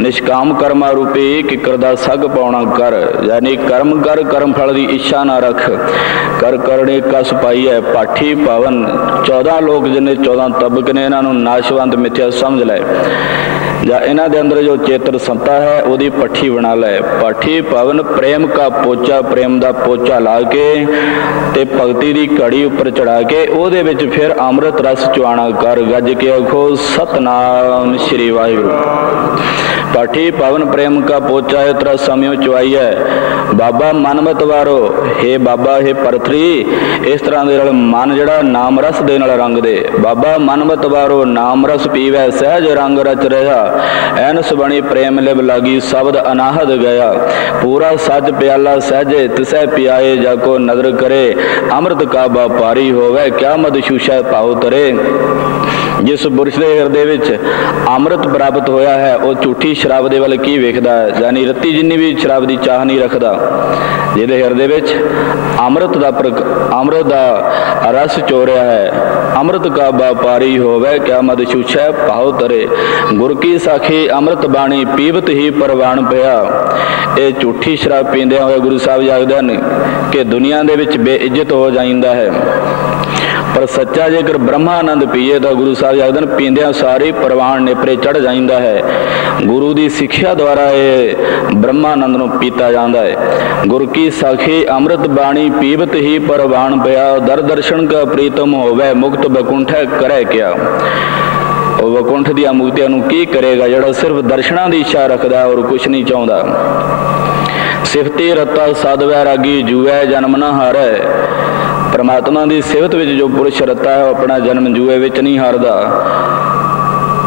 निष्काम कर्मा रूपी किकर दा सग पाउणा कर, यानी कर्म कर कर्म फल की इच्छा ना रख। कर करनी कस पाई है पाठी पावन। 14 लोग जिन्हें 14 तबक ने इन्हां नूं नाशवंत मिथ्या समझ लै। ਜਾਂ ਇਹਨਾਂ ਦੇ ਅੰਦਰ ਜੋ ਚੇਤਨ ਸੱਤਾ ਹੈ ਉਹਦੀ ਪੱਠੀ ਬਣਾ ਲੈ। ਪਾਠੀ ਪਵਨ ਪ੍ਰੇਮ ਕਾ ਪੋਚਾ, ਪ੍ਰੇਮ ਦਾ ਪੋਚਾ ਲਾ ਕੇ ਤੇ ਭਗਤੀ ਦੀ ਘੜੀ ਉੱਪਰ ਚੜਾ ਕੇ ਉਹਦੇ ਵਿੱਚ ਫਿਰ ਅੰਮ੍ਰਿਤ ਰਸ ਚੁਆਣਾ ਕਰ। ਗੱਜ ਕੇ ਆਖੋ ਸਤਨਾਮ ਸ਼੍ਰੀ ਵਾਹਿਗੁਰੂ। ਪਾਠੀ ਪਵਨ ਪ੍ਰੇਮ ਕਾ ਪੋਚਾ ਹੈ ਤਰਾ ਸਮਿਓ ਚੁਆਈਐ। ਬਾਬਾ ਮਨਮਤ ਵਾਰੋ, ਹੇ ਬਾਬਾ ਹੇ ਪਰਥਰੀ, ਇਸ ਤਰ੍ਹਾਂ ਦੇ ਨਾਲ ਮਨ ਜਿਹੜਾ ਨਾਮ ਰਸ ਦੇ ਨਾਲ ਰੰਗ ਦੇ। ਬਾਬਾ ਮਨਮਤ ਵਾਰੋ ਨਾਮ ਰਸ ਪੀਵੈ, ਸਹਿਜ ਰੰਗ ਰਚ ਰਿਹਾ। ਐਨਸ ਬਣੀ ਪ੍ਰੇਮ ਲਿਵ ਲਾਗੀ, ਸ਼ਬਦ ਅਨਾਹਦ ਗਿਆ। ਪੂਰਾ ਸੱਚ ਪਿਆਲਾ ਸਹਿਜੇ, ਤਿਸੈ ਪਿਆਏ ਜਾ ਕੋ ਨਦਰ ਕਰੇ। ਅੰਮ੍ਰਿਤ ਕਾ ਵਪਾਰੀ ਹੋਵੇ, ਕਿਆ ਮਦਸ਼ੂਸ਼ੈ ਭਾਉ ਤਰੇ। ਜਿਸ ਪੁਰਸ਼ ਦੇ ਹਿਰਦੇ ਵਿੱਚ ਅੰਮ੍ਰਿਤ ਪ੍ਰਾਪਤ ਹੋਇਆ ਹੈ ਉਹ ਝੂਠੀ ਸ਼ਰਾਬ ਦੇ ਵੱਲ ਕੀ ਵੇਖਦਾ ਹੈ, ਯਾਨੀ ਰੱਤੀ ਜਿੰਨੀ ਵੀ ਸ਼ਰਾਬ ਦੀ ਚਾਹ ਨਹੀਂ ਰੱਖਦਾ। ਜਿਹਦੇ ਹਿਰਦੇ ਵਿੱਚ ਅੰਮ੍ਰਿਤ ਦਾ ਰਸ ਚੋਰਿਆ ਹੈ, ਅੰਮ੍ਰਿਤ ਕਾ ਵਪਾਰੀ ਹੋਵੇ, ਕਿਆ ਮਦਸ਼ੂਸ਼ੈ ਭਾਉ ਤਰੇ। ਗੁਰ ਕੀ ਸਾਖੀ ਅੰਮ੍ਰਿਤ ਬਾਣੀ, ਪੀਵਤ ਹੀ ਪ੍ਰਵਾਨ ਪਿਆ। ਇਹ ਝੂਠੀ ਸ਼ਰਾਬ ਪੀਂਦਿਆਂ ਹੋਏ ਗੁਰੂ ਸਾਹਿਬ ਜਾਗਦੇ ਹਨ ਕਿ ਦੁਨੀਆ ਦੇ ਵਿੱਚ ਬੇਇੱਜ਼ਤ ਹੋ ਜਾਂਦਾ ਹੈ, ਪਰ ਸੱਚਾ ਜੇਕਰ ਬ੍ਰਹਮਾਨੰਦ ਪੀਏ ਤਾਂ ਗੁਰੂ ਸਾਹਿਬ ਜਾਗਦੇ ਹਨ ਪੀਂਦਿਆਂ ਸਾਰੇ ਪ੍ਰਵਾਨ ਨੇਪਰੇ ਚੜ ਜਾਂਦਾ ਹੈ। ਗੁਰੂ ਦੀ ਸਿੱਖਿਆ ਦੁਆਰਾ ਇਹ ਬ੍ਰਹਮਾਨੰਦ ਨੂੰ ਪੀਤਾ ਜਾਂਦਾ ਹੈ। ਗੁਰ ਕੀ ਸਾਖੀ ਅੰਮ੍ਰਿਤ ਬਾਣੀ, ਪੀਵਤ ਹੀ ਪ੍ਰਵਾਨ ਪਿਆ। ਦਰ ਦਰਸ਼ਨ ਕਾ ਪ੍ਰੀਤਮ ਹੋਵੇ, ਮੁਕਤ ਬਕੁੰਠੈ ਕਰੈ ਕਿਆ। ਉਹ ਵਕੁੰਠ ਦੀਆਂ ਮੁਕਤੀਆਂ ਨੂੰ ਕੀ ਕਰੇਗਾ ਜਿਹੜਾ ਸਿਰਫ ਦਰਸ਼ਨਾਂ ਦੀ ਇੱਛਾ ਰੱਖਦਾ ਔਰ ਕੁਛ ਨਹੀਂ ਚਾਹੁੰਦਾ। ਸਿਫਤੀ ਰਤਾ ਸਦ ਵੈਰਾਗੀ, ਜੂਐ ਜਨਮ ਨ ਹਾਰੈ। ਪਰਮਾਤਮਾ ਦੀ ਸਿਫਤ ਵਿੱਚ ਜੋ ਪੁਰਸ਼ ਰਤਾ ਹੈ ਉਹ ਆਪਣਾ ਜਨਮ ਜੂਏ ਵਿੱਚ ਨਹੀਂ ਹਾਰਦਾ।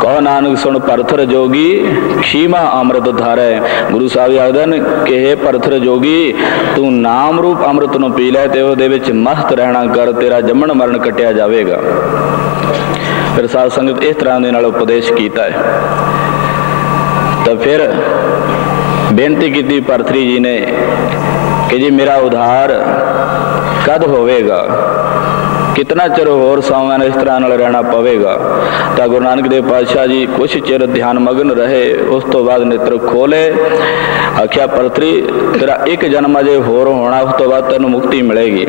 ਕਹੋ ਨਾਨਕ ਸੁਣ ਭਰਥਰ ਜੋਗੀ, ਖੀਮਾ ਅੰਮ੍ਰਿਤ ਧਾਰੈ। ਗੁਰੂ ਸਾਹਿਬ ਆਖਦੇ ਨੇ ਕਿ ਹੇ ਭਰਥਰ ਜੋਗੀ, ਤੂੰ ਨਾਮ ਰੂਪ ਅੰਮ੍ਰਿਤ ਨੂੰ ਪੀ ਲੈ ਤੇ ਉਹਦੇ ਵਿੱਚ ਮਸਤ ਰਹਿਣਾ ਕਰ, ਤੇਰਾ ਜੰਮਣ ਮਰਨ ਕੱਟਿਆ ਜਾਵੇਗਾ। ਫਿਰ ਸਾਧ ਸੰਗਤ ਇਸ ਤਰ੍ਹਾਂ ਦੇ ਨਾਲ ਉਪਦੇਸ਼ ਕੀਤਾ ਹੈ। ਤਾਂ ਫਿਰ ਬੇਨਤੀ ਕੀਤੀ ਭਰਥਰੀ ਜੀ ਨੇ ਕਿ ਜੀ ਮੇਰਾ ਉਧਾਰ ਕਦ ਹੋਵੇਗਾ, ਕਿਤਨਾ ਚਿਰ ਹੋਰ ਸੌਵਾਂ ਇਸ ਤਰ੍ਹਾਂ ਨਾਲ ਰਹਿਣਾ ਪਵੇਗਾ। ਤਾਂ ਗੁਰੂ ਨਾਨਕ ਦੇਵ ਪਾਤਸ਼ਾਹ ਜੀ ਕੁਛ ਚਿਰ ਧਿਆਨ ਮਗਨ ਰਹੇ, ਉਸ ਤੋਂ ਬਾਅਦ ਨੇਤਰ ਖੋਲੇ। ਆਖਿਆ ਭਰਥਰੀ ਤੇਰਾ ਇੱਕ ਜਨਮ ਅਜੇ ਹੋਰ ਹੋਣਾ, ਉਸ ਤੋਂ ਬਾਅਦ ਤੈਨੂੰ ਮੁਕਤੀ ਮਿਲੇਗੀ।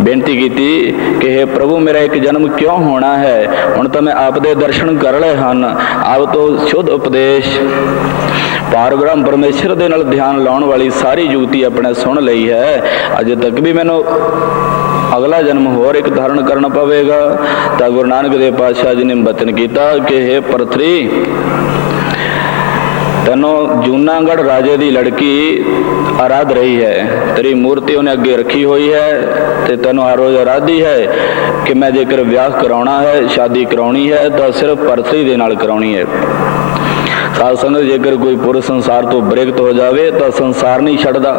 ਬੇਨਤੀ ਕੀਤੀ ਕਿ ਹੇ ਪ੍ਰਭੂ ਮੇਰਾ ਇੱਕ ਜਨਮ ਕਿਉਂ ਹੋਣਾ ਹੈ, ਹੁਣ ਤਾਂ ਮੈਂ ਆਪ ਦੇ ਦਰਸ਼ਨ ਕਰ ਲਏ ਹਨ, ਆਪ ਤੋਂ ਸ਼ੁੱਧ ਉਪਦੇਸ਼ ਪਾਰਬ੍ਰਹਮ ਪਰਮੇਸ਼ਰ ਦੇ ਨਾਲ ਧਿਆਨ ਲਾਉਣ ਵਾਲੀ ਸਾਰੀ ਜੁਗਤੀ ਆਪਣੇ ਸੁਣ ਲਈ ਹੈ, ਅਜੇ ਤੱਕ ਵੀ ਮੈਨੂੰ ਅਗਲਾ ਜਨਮ ਹੋਰ ਇੱਕ ਧਾਰਨ ਕਰਨਾ ਪਵੇਗਾ। ਤਾਂ ਗੁਰੂ ਨਾਨਕ ਦੇਵ ਪਾਤਸ਼ਾਹ ਜੀ ਨੇ ਬਚਨ ਕੀਤਾ ਕਿ ਹੇ ਭਰਥਰੀ, ਤੈਨੂੰ ਜੂਨਾਗੜ੍ਹ ਰਾਜੇ ਦੀ ਲੜਕੀ ਆਰਾਧ ਰਹੀ ਹੈ, ਤੇਰੀ ਮੂਰਤੀ ਉਹਨੇ ਅੱਗੇ ਰੱਖੀ ਹੋਈ ਹੈ ਤੇ ਤੈਨੂੰ ਹਰ ਰੋਜ਼ ਆਰਾਧੀ ਹੈ ਕਿ ਮੈਂ ਜੇਕਰ ਵਿਆਹ ਕਰਾਉਣਾ ਹੈ, ਸ਼ਾਦੀ ਕਰਾਉਣੀ ਹੈ ਤਾਂ ਸਿਰਫ ਭਰਥਰੀ ਦੇ ਨਾਲ ਕਰਾਉਣੀ ਹੈ। ਸਾਧ ਸੰਗਤ ਜੇਕਰ ਕੋਈ ਪੁਰਸ਼ ਸੰਸਾਰ ਤੋਂ ਬ੍ਰਿਗਤ ਹੋ ਜਾਵੇ ਤਾਂ ਸੰਸਾਰ ਨਹੀਂ ਛੱਡਦਾ।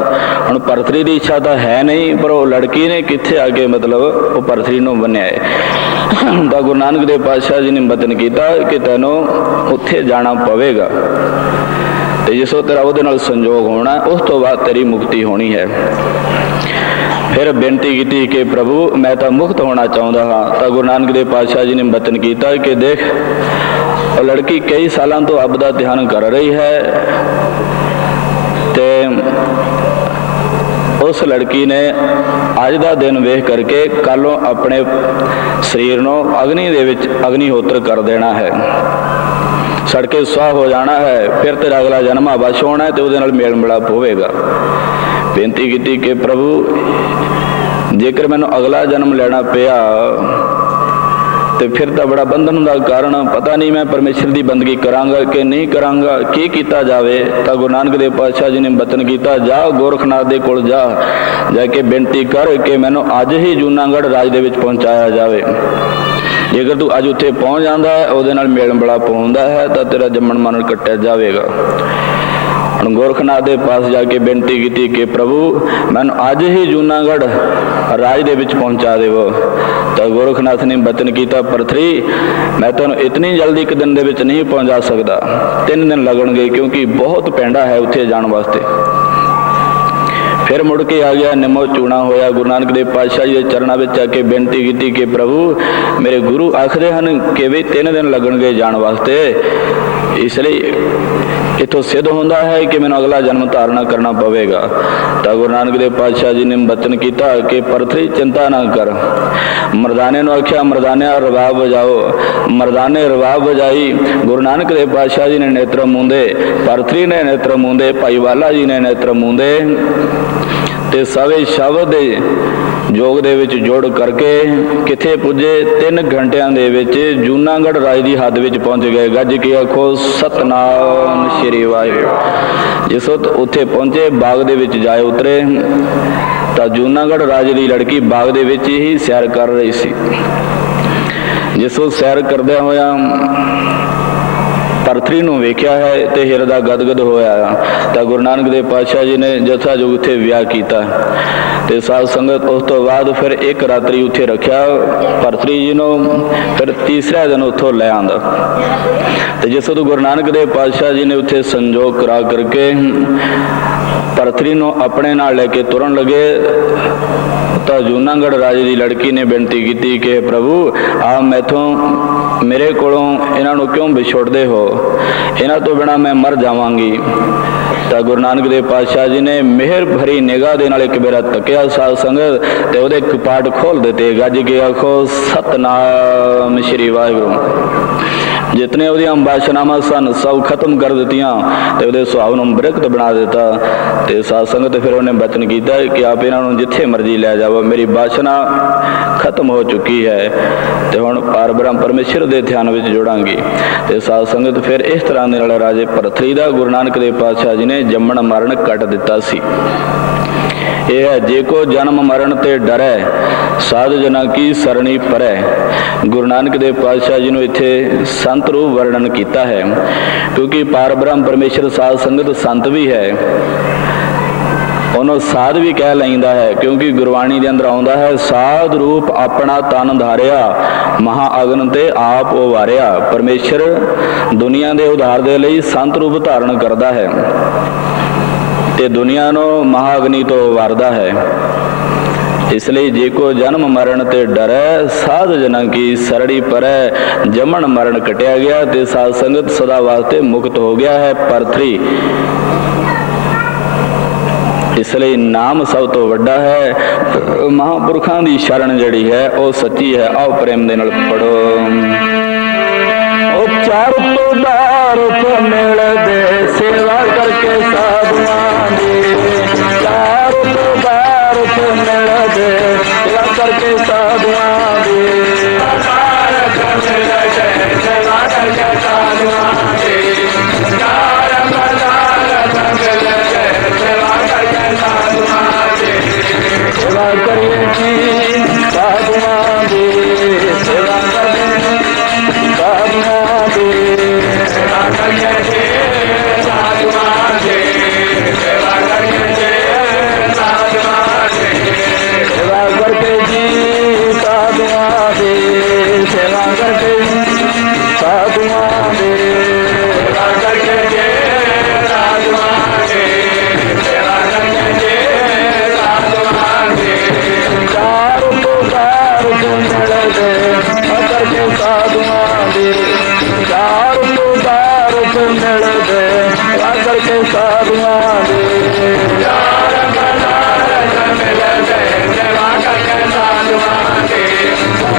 ਹੁਣ ਭਰਥਰੀ ਦੀ ਇੱਛਾ ਤਾਂ ਹੈ ਨਹੀਂ, ਪਰ ਉਹ ਲੜਕੀ ਨੇ ਕਿੱਥੇ ਆ ਕੇ ਮਤਲਬ ਉਹ ਭਰਥਰੀ ਨੂੰ ਬੰਨਿਆ ਹੈ। ਤਾਂ ਗੁਰੂ ਨਾਨਕ ਦੇਵ ਪਾਤਸ਼ਾਹ ਜੀ ਨੇ ਬਚਨ ਕੀਤਾ ਕਿ ਤੈਨੂੰ ਉੱਥੇ ਜਾਣਾ ਪਵੇਗਾ ਤੇ ਜਿਸੋ ਤੇਰਾ ਉਹਦੇ ਨਾਲ ਸੰਜੋਗ ਹੋਣਾ, ਉਸ ਤੋਂ ਬਾਅਦ ਤੇਰੀ ਮੁਕਤੀ ਹੋਣੀ ਹੈ। ਫਿਰ ਬੇਨਤੀ ਕੀਤੀ ਕਿ ਪ੍ਰਭੂ ਮੈਂ ਤਾਂ ਮੁਕਤ ਹੋਣਾ ਚਾਹੁੰਦਾ ਹਾਂ। ਤਾਂ ਗੁਰੂ ਨਾਨਕ ਦੇਵ ਪਾਤਸ਼ਾਹ ਜੀ ਨੇ ਬਚਨ ਕੀਤਾ ਕਿ ਦੇਖ ਉਹ ਲੜਕੀ ਕਈ ਸਾਲਾਂ ਤੋਂ ਰੱਬ ਦਾ ਧਿਆਨ ਕਰ ਰਹੀ ਹੈ ਤੇ ਉਸ ਲੜਕੀ ਨੇ ਅੱਜ ਦਾ ਦਿਨ ਵੇਖ ਕਰਕੇ ਕੱਲੋਂ ਆਪਣੇ ਸਰੀਰ ਨੂੰ ਅਗਨੀ ਦੇ ਵਿੱਚ ਅਗਨੀਹੋਤਰ ਕਰ ਦੇਣਾ ਹੈ, ਸੜ ਕੇ ਸੁਆਹ ਹੋ ਜਾਣਾ ਹੈ। ਫਿਰ ਤੇਰਾ ਅਗਲਾ ਜਨਮ ਅਵਸ਼ ਹੋਣਾ ਹੈ ਤੇ ਉਹਦੇ ਨਾਲ ਮੇਲ ਮਿਲਾਪ ਹੋਵੇਗਾ। ਬੇਨਤੀ ਕੀਤੀ ਕਿ ਪ੍ਰਭੂ ਜੇਕਰ ਮੈਨੂੰ ਅਗਲਾ ਜਨਮ ਲੈਣਾ ਪਿਆ ਤੇ ਫਿਰ ਤਾਂ ਬੜਾ ਬੰਧਨ ਦਾ ਕਾਰਨ, ਪਤਾ ਨਹੀਂ ਮੈਂ ਪਰਮੇਸ਼ਰ ਦੀ ਬੰਦਗੀ ਕਰਾਂਗਾ ਕਿ ਨਹੀਂ ਕਰਾਂਗਾ, ਕੀ ਕੀਤਾ ਜਾਵੇ। ਤਾਂ ਗੁਰੂ ਨਾਨਕ ਦੇਵ ਪਾਤਸ਼ਾਹ ਜੀ ਨੇ ਬਚਨ ਕੀਤਾ, ਜਾ ਗੋਰਖਨਾਥ ਦੇ ਕੋਲ ਜਾ ਕੇ ਬੇਨਤੀ ਕਰ ਕਿ ਮੈਨੂੰ ਅੱਜ ਹੀ ਜੂਨਾਗੜ੍ਹ ਰਾਜ ਦੇ ਵਿੱਚ ਪਹੁੰਚਾਇਆ ਜਾਵੇ। ਜੇਕਰ ਤੂੰ ਅੱਜ ਉੱਥੇ ਪਹੁੰਚ ਜਾਂਦਾ ਹੈ, ਉਹਦੇ ਨਾਲ ਮੇਲ ਮਿਲਾਪ ਹੁੰਦਾ ਹੈ ਤਾਂ ਤੇਰਾ ਜੰਮਣ ਮਰਨ ਕੱਟਿਆ ਜਾਵੇਗਾ। ਹੁਣ ਗੋਰਖਨਾਥ ਦੇ ਪਾਸ ਜਾ ਕੇ ਬੇਨਤੀ ਕੀਤੀ ਕਿ ਪ੍ਰਭੂ ਮੈਨੂੰ ਅੱਜ ਹੀ ਜੂਨਾਗੜ੍ਹ ਰਾਜ ਦੇ ਵਿੱਚ ਪਹੁੰਚਾ ਦੇਵੋ। ਤਾਂ ਗੋਰਖਨਾਥ ਨੇ ਬਚਨ ਕੀਤਾ, ਭਰਥਰੀ ਮੈਂ ਤੁਹਾਨੂੰ ਇਤਨੀ ਜਲਦੀ ਇੱਕ ਦਿਨ ਦੇ ਵਿੱਚ ਨਹੀਂ ਪਹੁੰਚਾ ਸਕਦਾ, 3 ਦਿਨ ਲੱਗਣਗੇ ਕਿਉਂਕਿ ਬਹੁਤ ਪੈਂਡਾ ਹੈ ਉੱਥੇ ਜਾਣ ਵਾਸਤੇ। ਫਿਰ ਮੁੜ ਕੇ ਆ ਗਿਆ, ਨਿੰਮੋ ਚੂਣਾ ਹੋਇਆ। ਗੁਰੂ ਨਾਨਕ ਦੇਵ ਪਾਤਸ਼ਾਹ ਜੀ ਦੇ ਚਰਨਾਂ ਵਿੱਚ ਆ ਕੇ ਬੇਨਤੀ ਕੀਤੀ ਕਿ ਪ੍ਰਭੂ ਮੇਰੇ ਗੁਰੂ ਆਖਦੇ ਹਨ ਕਿ ਵੀ 3 ਦਿਨ ਲੱਗਣਗੇ ਜਾਣ ਵਾਸਤੇ, ਇਸ ਲਈ इतों सिद्ध होता है कि मैंने अगला जन्म धारणा करना पवेगा। तो गुरु नानक देव पातशाह जी ने बचन किया कि परथरी चिंता ना कर। मरदाने ने आख्या मरदाने रबाब बजाओ। मरदाने रबाब बजाई। गुरु नानक देव पातशाह जी ने नेत्र मूंदे, परथरी ने नेत्र मूंदे, भाई वाला जी ने नेत्र मूंदे ते सवे शब्द जोग दे विच जोड़ करके किथे पुजे 3 घंटिया दे विच जूनागढ़ राज की हद विच पहुंच गए। गज के आखो सतनाम श्री वाहिगुरू। जिस वक्त उत्थे पहुंचे बाग दे विच जाए उतरे तो जूनागढ़ राज की लड़की बाग दे विच ही सैर कर रही सी। जिस वक्त सैर करदे होया परथरी नूं वेख्या है तो हिरदा गदगद होया। तो गुरु नानक देव पातशाह जी ने जथा जो उत्थे विआह किया ते साध संगत उस तो बाद फिर एक रात्रि उत्थे रखिया परथरी जी नूं। फिर तीसरे दिन उत्थों लै आंदा ते जिस वक्त गुरु नानक देव पातशाह जी ने उत्थे संजोग करा करके परथरी नूं अपने नाल लैके तुरन लगे तो जूनागढ़ राजे की लड़की ने बेनती की कि प्रभु आप मैथों मेरे कोलों इन्हों क्यों विछोड़ते हो, इन्हों तो बिना मैं मर जावांगी। तो गुरु नानक देव पातशाह जी ने मेहर भरी निगाह दे नाल एक बेरा तकिया साध संगत ते उहदे कपाट खोल दिते। गज के आखो सतनाम श्री वाहिगुरू। जितने उहदियां बाशनामा सन सब खत्म कर दित्तियां ते उहदे सुहाव नूं बिरक्त बना दिता। ते साध संगत फिर उन्हें बचन किया कि आप इन्हों जिथे मर्जी लै जाओ, मेरी बाशना खत्म हो चुकी है ते हुण पार ब्रह्म परमेश्वर दे ध्यान विच जुड़ांगी। ते साध संगत फिर इस तरह दे नाल राजे परथरी दा गुरु नानक देव पातशाह जी ने जम्मण मरण कट दिता सी। यह है जे को जन्म मरण ते डरै साध जना की सरणी परै। गुरु नानक देव पातशाह जी ने इत्थे संत रूप वर्णन किया है क्योंकि पार ब्रह्म परमेश्वर साध संगत संत भी है, उन्होंने साध भी कह लैंदा है क्योंकि गुरबाणी के अंदर आउंदा है साध रूप अपना तन धारिया महा अग्न ते आप उवारिया। परमेश्वर दुनिया के उद्धार दे लई संत रूप धारण करता है ते दुनिया नूं महाअग्नि तो वारदा है। इसलिए जे को जन्म मरण ते डरै साध जना की सरड़ी परै। जमन मरण कटिया गया ते साध संगत सदा वास्ते मुक्त हो गया है परथरी। इसलिए नाम सब तो वड्डा है। महापुरखों की शरण जड़ी है वह सच्ची है। आओ प्रेम दे नाल पढ़ो। चार तो दार मिल दे सेवा करके साधुआं दी। चार तो दार मिल दे सेवा करके साधुआं दी। सेवा करके साधुआं दी। सेवा करिए जी साधुआं दी। सेवा करिए साधुआं दी। सेवा करिए जी साधुआं दी। सेवा करिए जी साधुआं दी। सेवा करके जी साधुआं दी। सेवा करके साधुआं दी। सेवा करके जी साधुआं दी। सेवा करके जी साधुआं दी। चार तो दार मिल दे करके साधुआं दी। चार पदार्थ मिल दे सेवा करके साधुआं दी।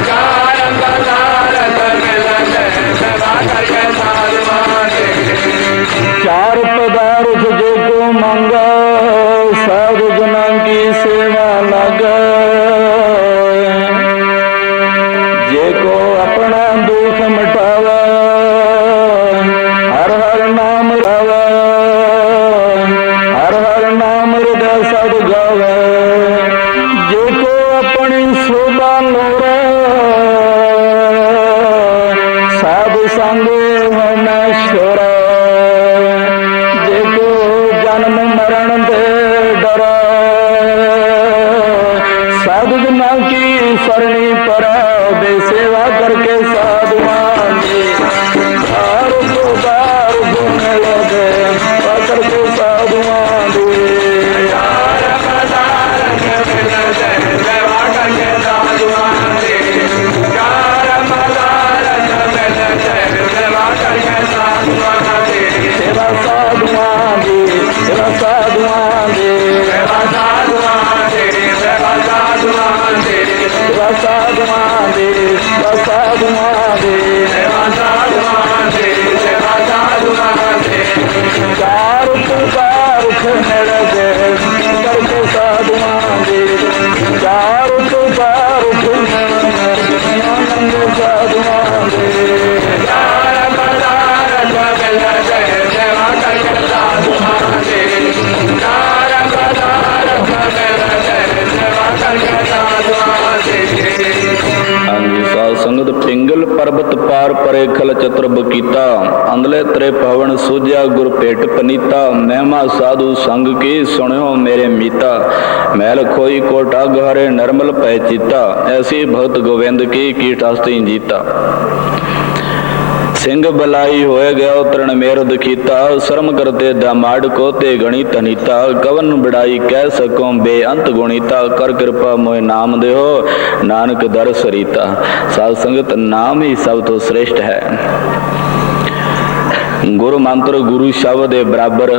चार पदार्थ मिल दे सेवा करके साधुआं दी। चार पदार्थ जो को मांगा साधु जना की सेवा लगा। जे को अपना दुख मिटावा हर हर नाम गावा। हर हर नाम हृदय सद गावा। जे को अपनी शोभा लोरा साधु संग होना छोरा। जे को जन्म मरण दे डरा साधु जना की सरणी परा। सेवा करके साधुआं दी। दार को दार मिल दे करके साधुआं दी। चार पदार्थ मिल दे सेवा करके साधुआं दी। चार पदार्थ मिल दे सेवा करके साधुआं दी। सेवा ਸੰਗਤ ਪਿੰਗਲ ਪਰਬਤ ਪਾਰ ਪਰੇ ਖਲ ਚਤੁਰ ਬਕੀਤਾ ਅੰਦਲੇ ਤਰੇ ਪਵਨ ਸੂਝਿਆ ਗੁਰ ਭੇਟ ਪਨੀਤਾ ਮਹਿਮਾ ਸਾਧੂ ਸੰਗ ਕੀ ਸੁਣਿਓ ਮੇਰੇ ਮੀਤਾ ਮੈਲ ਖੋਈ ਕੋਟਾ ਗਹਰੇ ਨਰਮਲ ਪੈ ਚੀਤਾ ਐਸੀ ਭਗਤ ਗੋਬਿੰਦ ਕੀ ਕੀਟ ਹਸਤੀ ਜੀਤਾ ਸਿੰਘ ਬਲਾਈ ਹੋਏ ਗਿਆ ਉਤਰਨ ਮੇਰ ਦਖੀਤਾ ਸ਼ਰਮ ਕਰਤੇ ਦਾਮਾੜ ਕੋ ਤੇ ਗਣੀ ਤਨੀਤਾ ਕਵਨ ਬੜਾਈ ਕਹਿ ਸਕੋ ਬੇਅੰਤ ਗੁਣੀਤਾ ਕਰ ਕਿਰਪਾ ਮੋਹਿ ਨਾਮ ਦਿਓ ਨਾਨਕ ਦਰ ਸਰੀਤਾ। ਸਾਧ ਸੰਗਤ ਨਾਮ ਹੀ ਸਭ ਤੋਂ ਸ੍ਰੇਸ਼ਟ ਹੈ। ਗੁਰੂ ਮੰਤਰ ਗੁਰੂ ਸ਼ਬਦ ਦੇ ਬਰਾਬਰ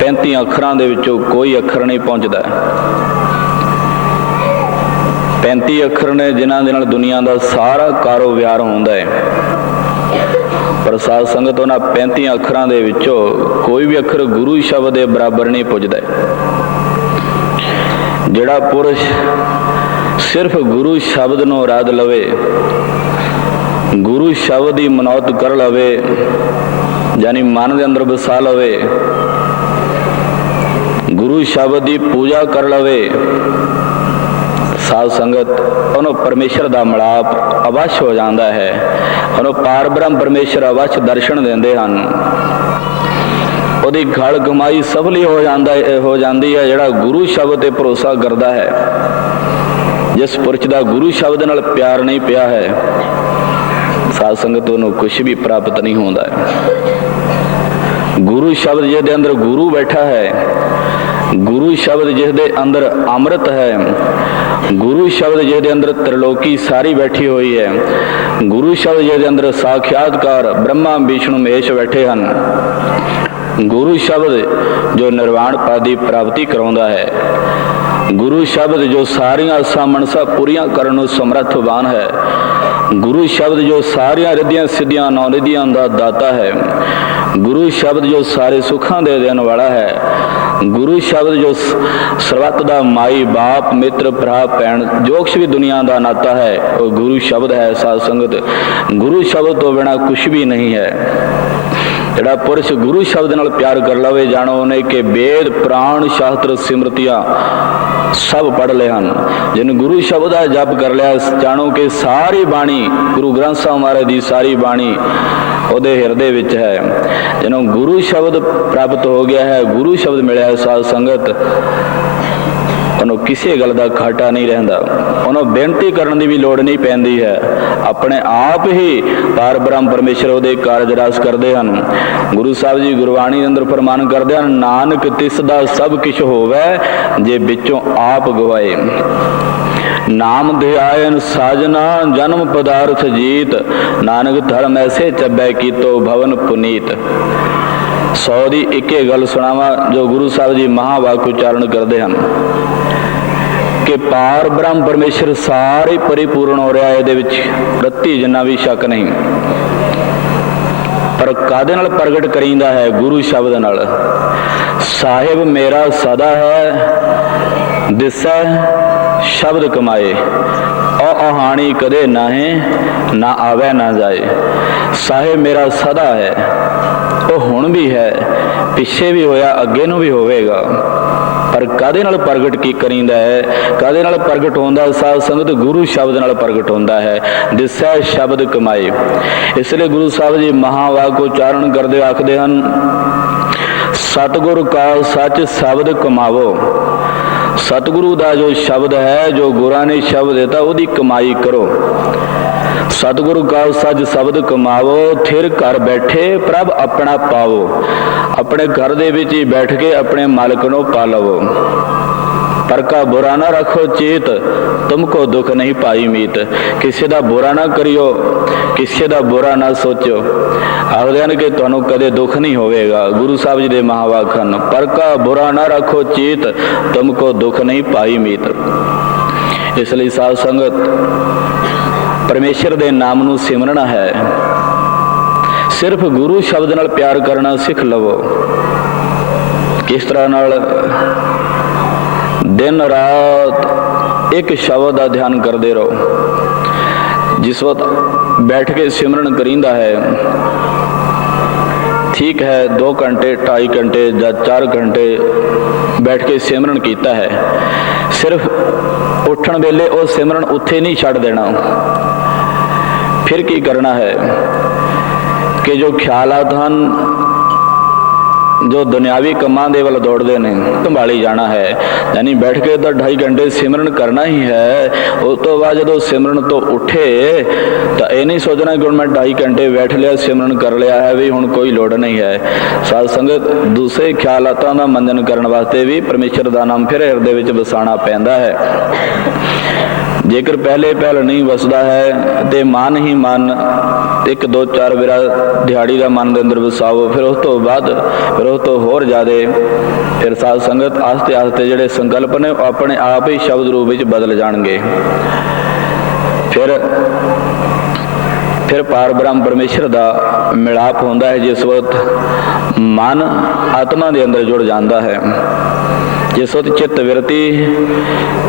35 ਅੱਖਰਾਂ ਦੇ ਵਿੱਚੋਂ ਕੋਈ ਅੱਖਰ ਨਹੀਂ ਪਹੁੰਚਦਾ। 35 ਅੱਖਰ ਨੇ ਜਿਨ੍ਹਾਂ ਦੇ ਨਾਲ ਦੁਨੀਆ ਦਾ ਸਾਰਾ ਕਾਰੋਬਾਰ ਹੁੰਦਾ ਹੈ, ਪਰ ਸਾਧ ਸੰਗਤ ਉਹਨਾਂ 35 ਅੱਖਰਾਂ ਦੇ ਵਿੱਚੋਂ ਕੋਈ ਵੀ ਅੱਖਰ ਗੁਰੂ ਸ਼ਬਦ ਦੇ ਬਰਾਬਰ ਨਹੀਂ ਪੁੱਜਦਾ। ਜਿਹੜਾ ਪੁਰਸ਼ ਸਿਰਫ ਗੁਰੂ ਸ਼ਬਦ ਨੂੰ ਆਰਾਧ ਲਵੇ, ਗੁਰੂ ਸ਼ਬਦ ਦੀ ਮਨੌਤ ਕਰ ਲਵੇ, ਯਾਨੀ ਮਨ ਦੇ ਅੰਦਰ ਵਸਾ ਲਵੇ, ਗੁਰੂ ਸ਼ਬਦ ਦੀ ਪੂਜਾ ਕਰ ਲਵੇ, ਸਾਧ ਸੰਗਤ ਉਹਨੂੰ ਪਰਮੇਸ਼ਰ ਦਾ ਮਿਲਾਪ ਅਵਸ਼ ਹੋ ਜਾਂਦਾ ਹੈ। ਉਹਨੂੰ ਪਾਰ ਬ੍ਰਹਮ ਪਰਮੇਸ਼ਰ ਅਵਸ਼ ਦਰਸ਼ਨ ਦਿੰਦੇ ਹਨ। ਉਹਦੀ ਗਲ ਕਮਾਈ ਸਫਲੀ ਹੋ ਜਾਂਦੀ ਹੈ ਜਿਹੜਾ ਗੁਰੂ ਸ਼ਬਦ ਤੇ ਭਰੋਸਾ ਕਰਦਾ ਹੈ। ਜਿਸ ਪੁਰਸ਼ ਦਾ ਗੁਰੂ ਸ਼ਬਦ ਨਾਲ ਪਿਆਰ ਨਹੀਂ ਪਿਆ ਹੈ, ਸਾਧ ਸੰਗਤ ਉਹਨੂੰ ਕੁਛ ਵੀ ਪ੍ਰਾਪਤ ਨਹੀਂ ਹੁੰਦਾ ਹੈ। ਗੁਰੂ ਸ਼ਬਦ ਜਿਹਦੇ ਅੰਦਰ ਗੁਰੂ ਬੈਠਾ ਹੈ, ਗੁਰੂ ਸ਼ਬਦ ਜਿਸ ਦੇ ਅੰਦਰ ਅੰਮ੍ਰਿਤ ਹੈ, ਗੁਰੂ ਸ਼ਬਦ ਜਿਹਦੇ ਅੰਦਰ ਤ੍ਰਿਲੋਕੀ ਸਾਰੀ ਬੈਠੀ ਹੋਈ ਹੈ, ਗੁਰੂ ਸ਼ਬਦ ਜਿਹਦੇ ਅੰਦਰ ਸਾਖਿਆਤਕਾਰ ਬ੍ਰਹਮਾ ਵਿਸ਼ਨੂੰ ਮਹੇਸ਼ ਬੈਠੇ ਹਨ, ਗੁਰੂ ਸ਼ਬਦ ਜੋ ਨਿਰਵਾਣ ਪਦ ਦੀ ਪ੍ਰਾਪਤੀ ਕਰਾਉਂਦਾ ਹੈ, ਗੁਰੂ ਸ਼ਬਦ ਜੋ ਸਾਰੀਆਂ ਆਸਾਂ ਮਨਸਾਂ ਪੂਰੀਆਂ ਕਰਨ ਨੂੰ ਸਮਰੱਥਵਾਨ ਹੈ, ਗੁਰੂ ਸ਼ਬਦ ਜੋ ਸਾਰੀਆਂ ਰਿੱਧੀਆਂ ਸਿੱਧੀਆਂ ਨੌ ਰਿੱਧੀਆਂ ਦਾ ਦਾਤਾ ਹੈ, ਗੁਰੂ ਸ਼ਬਦ ਜੋ ਸਾਰੇ ਸੁੱਖਾਂ ਦੇ ਦੇਣ ਵਾਲਾ ਹੈ, ਗੁਰੂ ਸ਼ਬਦ ਜੋ ਸਰਬੱਤ ਦਾ ਮਾਈ ਬਾਪ ਮਿੱਤਰ ਭਰਾ ਭੈਣ ਜੋ ਕੁਛ ਵੀ ਦੁਨੀਆ ਦਾ ਨਾਤਾ ਹੈ ਉਹ ਗੁਰੂ ਸ਼ਬਦ ਹੈ। ਸਾਧ ਸੰਗਤ ਗੁਰੂ ਸ਼ਬਦ ਤੋਂ ਬਿਨਾਂ ਕੁਛ ਵੀ ਨਹੀਂ ਹੈ। ਜਿਹੜਾ ਪੁਰਸ਼ ਗੁਰੂ ਸ਼ਬਦ ਨਾਲ ਪਿਆਰ ਕਰ ਲਵੇ, ਜਾਣੋ ਉਹਨੇ ਕਿ ਵੇਦ ਪੁਰਾਣ ਸ਼ਾਸਤਰ ਸਿਮਰਤੀਆਂ ਸਭ ਪੜ੍ਹ ਲਏ ਹਨ। ਜਿਹਨੂੰ ਗੁਰੂ ਸ਼ਬਦ ਦਾ ਜਪ ਕਰ ਲਿਆ, ਜਾਣੋ ਕਿ ਸਾਰੀ ਬਾਣੀ ਗੁਰੂ ਗ੍ਰੰਥ ਸਾਹਿਬ ਮਹਾਰਾਜ ਦੀ ਸਾਰੀ ਬਾਣੀ ਉਹਦੇ ਹਿਰਦੇ ਵਿੱਚ ਹੈ। ਜਿਹਨੂੰ ਗੁਰੂ ਸ਼ਬਦ ਪ੍ਰਾਪਤ ਹੋ ਗਿਆ ਹੈ, ਗੁਰੂ ਸ਼ਬਦ ਮਿਲਿਆ ਹੈ, ਸਾਧ ਸੰਗਤ ਉਹਨੂੰ ਕਿਸੇ ਗੱਲ ਦਾ ਘਾਟਾ ਨਹੀਂ ਰਹਿੰਦਾ। ਉਹਨੂੰ ਬੇਨਤੀ ਕਰਨ ਦੀ ਵੀ ਲੋੜ ਨਹੀਂ ਪੈਂਦੀ ਹੈ। ਆਪਣੇ ਆਪ ਹੀ ਪਾਰ ਬ੍ਰਹਮ ਪਰਮੇਸ਼ਰ ਉਹਦੇ ਕਾਰਜ ਰਸ ਕਰਦੇ ਹਨ। ਗੁਰੂ ਸਾਹਿਬ ਜੀ ਗੁਰਬਾਣੀ ਦੇ ਅੰਦਰ ਫਰਮਾਨ ਕਰਦੇ ਹਨ, ਨਾਨਕ ਤਿਸ ਦਾ ਸਭ ਕਿਛ ਹੋਵੇ ਜੇ ਵਿੱਚੋਂ ਆਪ ਗਵਾਏ। ਨਾਮ ਧਿਆਇਨ ਸਾਜਨਾ ਜਨਮ ਪਦਾਰਥ ਜੀਤ ਨਾਨਕ ਧਰਮ ਐਸੇ ਚੱਬੈ ਕੀਤੋ ਭਵਨ ਪੁਨੀਤ। 100 ਦੀ ਇੱਕੇ ਗੱਲ ਸੁਣਾਵਾਂ ਜੋ ਗੁਰੂ ਸਾਹਿਬ ਜੀ ਮਹਾਵਾਕ ਉਚਾਰਨ ਕਰਦੇ ਹਨ ਕਿ ਪਾਰ ਬ੍ਰਹਮ ਪਰਮੇਸ਼ਰ ਸਾਰੇ ਪਰਿਪੂਰਨ ਹੋ ਰਿਹਾ, ਇਹਦੇ ਵਿੱਚ ਰੱਤੀ ਜਿੰਨਾ ਵੀ ਸ਼ੱਕ ਨਹੀਂ। ਪਰ ਕਾਹਦੇ ਨਾਲ ਪ੍ਰਗਟ ਕਰੀਂਦਾ ਹੈ? ਗੁਰੂ ਸ਼ਬਦ ਨਾਲ। ਸਾਹਿਬ ਮੇਰਾ ਸਦਾ ਹੈ ਦਿਸੈ ਸ਼ਬਦ ਕਮਾਏ ਅਹਾਣੀ ਕਦੇ ਨਾਹੇ ਨਾ ਆਵੇ ਨਾ ਜਾਏ। ਸਾਹਿਬ ਮੇਰਾ ਸਦਾ ਹੈ, ਉਹ ਹੁਣ ਵੀ ਹੈ, ਪਿੱਛੇ ਵੀ ਹੋਇਆ, ਅੱਗੇ ਨੂੰ ਵੀ ਹੋਵੇਗਾ। ਪਰ ਕਾਹਦੇ ਨਾਲ ਪ੍ਰਗਟ ਕੀ ਕਰੀਂਦਾ ਹੈ? ਕਾਹਦੇ ਨਾਲ ਪ੍ਰਗਟ ਹੁੰਦਾ? ਸਾਧ ਸੰਗਤ ਗੁਰੂ ਸ਼ਬਦ ਨਾਲ ਪ੍ਰਗਟ ਹੁੰਦਾ ਹੈ। ਦਿਸੈ ਸ਼ਬਦ ਕਮਾਏ। ਇਸ ਲਈ ਗੁਰੂ ਸਾਹਿਬ ਜੀ ਮਹਾਵਾਕ ਉਚਾਰਨ ਕਰਦੇ ਆਖਦੇ ਹਨ, ਸਤਿਗੁਰ ਕਾ ਸੱਚ ਸ਼ਬਦ ਕਮਾਵੋ। ਸਤਿਗੁਰੂ ਦਾ ਜੋ ਸ਼ਬਦ ਹੈ, ਜੋ ਗੁਰਾਂ ਨੇ ਸ਼ਬਦ ਦਿੱਤਾ, ਉਹਦੀ ਕਮਾਈ ਕਰੋ। ਸਤਿਗੁਰੂ ਕਾ ਸੱਚ ਸ਼ਬਦ ਕਮਾਵੋ, ਥਿਰ ਘਰ ਬੈਠੇ ਪ੍ਰਭ ਆਪਣਾ ਪਾਵੋ। ਆਪਣੇ ਘਰ ਦੇ ਵਿੱਚ ਹੀ ਬੈਠ ਕੇ ਆਪਣੇ ਮਾਲਕ ਨੂੰ ਪਾ ਲਵੋ। ਪਰ ਕਾ ਬੁਰਾ ਨਾ ਰੱਖੋ ਚੇਤ, ਤੁਮਕੋ ਦੁੱਖ ਨਹੀਂ ਪਾਈ ਮੀਤ। ਕਿਸੇ ਦਾ ਬੁਰਾ ਨਾ ਕਰਿਓ, ਕਿਸੇ ਦਾ ਬੁਰਾ ਨਾ ਸੋਚੋ। ਆਖਦੇ ਹਨ ਕਿ ਤੁਹਾਨੂੰ ਕਦੇ ਦੁੱਖ ਨਹੀਂ ਹੋਵੇਗਾ। ਗੁਰੂ ਸਾਹਿਬ ਜੀ ਦੇ ਮਹਾਵਾਕ ਹਨ, ਪਰ ਕਾ ਬੁਰਾ ਨਾ ਰੱਖੋ ਚੇਤ, ਤੁਮਕੋ ਦੁੱਖ ਨਹੀਂ ਪਾਈ ਮੀਤ। ਇਸ ਲਈ ਸਾਧ ਸੰਗਤ ਪਰਮੇਸ਼ਰ ਦੇ ਨਾਮ ਨੂੰ ਸਿਮਰਨਾ ਹੈ। ਸਿਰਫ ਗੁਰੂ ਸ਼ਬਦ ਨਾਲ ਪਿਆਰ ਕਰਨਾ ਸਿੱਖ ਲਵੋ। ਕਿਸ ਤਰ੍ਹਾਂ ਨਾਲ? ਦਿਨ ਰਾਤ ਇੱਕ ਸ਼ਬਦ ਦਾ ਧਿਆਨ ਕਰਦੇ ਰਹੋ। ਜਿਸ ਵਕਤ ਬੈਠ ਕੇ ਸਿਮਰਨ ਕਰੀਂਦਾ ਹੈ, ਠੀਕ ਹੈ 2 ਘੰਟੇ 2.5 ਘੰਟੇ ਜਾਂ 4 ਘੰਟੇ ਬੈਠ ਕੇ ਸਿਮਰਨ ਕੀਤਾ ਹੈ, ਸਿਰਫ ਉੱਠਣ ਵੇਲੇ ਉਹ ਸਿਮਰਨ ਉੱਥੇ ਨਹੀਂ ਛੱਡ ਦੇਣਾ। ਫਿਰ ਕੀ ਕਰਨਾ ਹੈ ਕਿ ਜੋ ਖਿਆਲਾਤ ਹਨ, ਜੋ ਦੁਨਿਆਵੀ ਕੰਮਾਂ ਦੇ ਵੱਲ ਦੌੜਦੇ ਨੇ, ਸੰਭਾਲੀ ਜਾਣਾ ਹੈ। ਯਾਨੀ ਬੈਠ ਕੇ ਤਾਂ 2.5 ਘੰਟੇ ਸਿਮਰਨ ਕਰਨਾ ਹੀ ਹੈ। ਉਸ ਤੋਂ ਬਾਅਦ ਜਦੋਂ ਸਿਮਰਨ ਤੋਂ ਉੱਠੇ ਤਾਂ ਇਹ ਨਹੀਂ ਸੋਚਣਾ ਕਿ ਹੁਣ ਮੈਂ 2.5 ਘੰਟੇ ਬੈਠ ਲਿਆ, ਸਿਮਰਨ ਕਰ ਲਿਆ ਹੈ, ਵੀ ਹੁਣ ਕੋਈ ਲੋੜ ਨਹੀਂ ਹੈ। ਸਾਧ ਸੰਗਤ, ਦੂਸਰੇ ਖਿਆਲਾਤਾਂ ਦਾ ਮੰਜਨ ਕਰਨ ਵਾਸਤੇ ਵੀ ਪਰਮੇਸ਼ਰ ਦਾ ਨਾਮ ਫਿਰ ਹਿਰਦੇ ਵਿੱਚ ਵਸਾਉਣਾ ਪੈਂਦਾ ਹੈ। ਜੇਕਰ ਪਹਿਲ ਨਹੀਂ ਵਸਦਾ ਹੈ ਤੇ ਮਨ ਹੀ ਮਨ 1 2 4 ਵੇਰਾ ਦਿਹਾੜੀ ਦਾ ਮਨ ਦੇ ਅੰਦਰ ਵਸਾਓ, ਫਿਰ ਉਸ ਤੋਂ ਬਾਅਦ ਫਿਰ ਉਸ ਤੋਂ ਹੋਰ ਜ਼ਿਆਦਾ ਫਿਰ ਸਾਧ ਸੰਗਤ ਆਸਤੇ ਆਸਤੇ ਜਿਹੜੇ ਸੰਕਲਪ ਨੇ ਉਹ ਆਪਣੇ ਆਪ ਹੀ ਸ਼ਬਦ ਰੂਪ ਵਿੱਚ ਬਦਲ ਜਾਣਗੇ। ਫਿਰ ਪਾਰ ਬ੍ਰਹਮ ਪਰਮੇਸ਼ਰ ਦਾ ਮਿਲਾਪ ਹੁੰਦਾ ਹੈ। ਜਿਸ ਵਕਤ ਮਨ ਆਤਮਾ ਦੇ ਅੰਦਰ ਜੁੜ ਜਾਂਦਾ ਹੈ, ਜਿਸ ਵਕਤ ਚਿੱਤ ਵਿਰਤੀ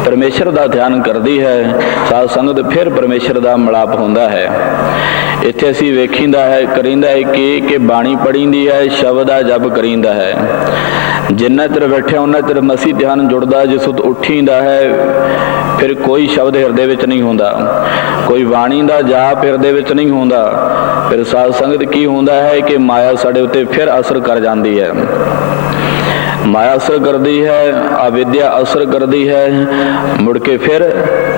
ਪਰਮੇਸ਼ਰ ਦਾ ਧਿਆਨ ਕਰਦੀ ਹੈ, ਸਾਧ ਸੰਗਤ ਫਿਰ ਪਰਮੇਸ਼ਰ ਦਾ ਮਿਲਾਪ ਹੁੰਦਾ ਹੈ। ਇੱਥੇ ਅਸੀਂ ਵੇਖੀਦਾ ਹੈ ਕਰੀਂਦਾ ਹੈ ਕਿ ਬਾਣੀ ਪੜ੍ਹੀਂਦੀ ਹੈ, ਸ਼ਬਦ ਦਾ ਜਪ ਕਰੀਂਦਾ ਹੈ। ਜਿੰਨਾ ਚਿਰ ਬੈਠਿਆ ਉਹਨਾਂ ਚਿਰ ਮਸੀਹ ਧਿਆਨ ਜੁੜਦਾ। ਜਿਸ ਵਕਤ ਉੱਠੀਂਦਾ ਹੈ ਫਿਰ ਕੋਈ ਸ਼ਬਦ ਹਿਰਦੇ ਵਿੱਚ ਨਹੀਂ ਹੁੰਦਾ, ਕੋਈ ਬਾਣੀ ਦਾ ਜਾਪ ਹਿਰਦੇ ਵਿੱਚ ਨਹੀਂ ਹੁੰਦਾ। ਫਿਰ ਸਾਧ ਸੰਗਤ ਕੀ ਹੁੰਦਾ ਹੈ ਕਿ ਮਾਇਆ ਸਾਡੇ ਉੱਤੇ ਫਿਰ ਅਸਰ ਕਰ ਜਾਂਦੀ ਹੈ। ਮਾਇਆ ਅਸਰ ਕਰਦੀ ਹੈ, ਅਵਿਦਿਆ ਅਸਰ ਕਰਦੀ ਹੈ। ਮੁੜ ਕੇ ਫਿਰ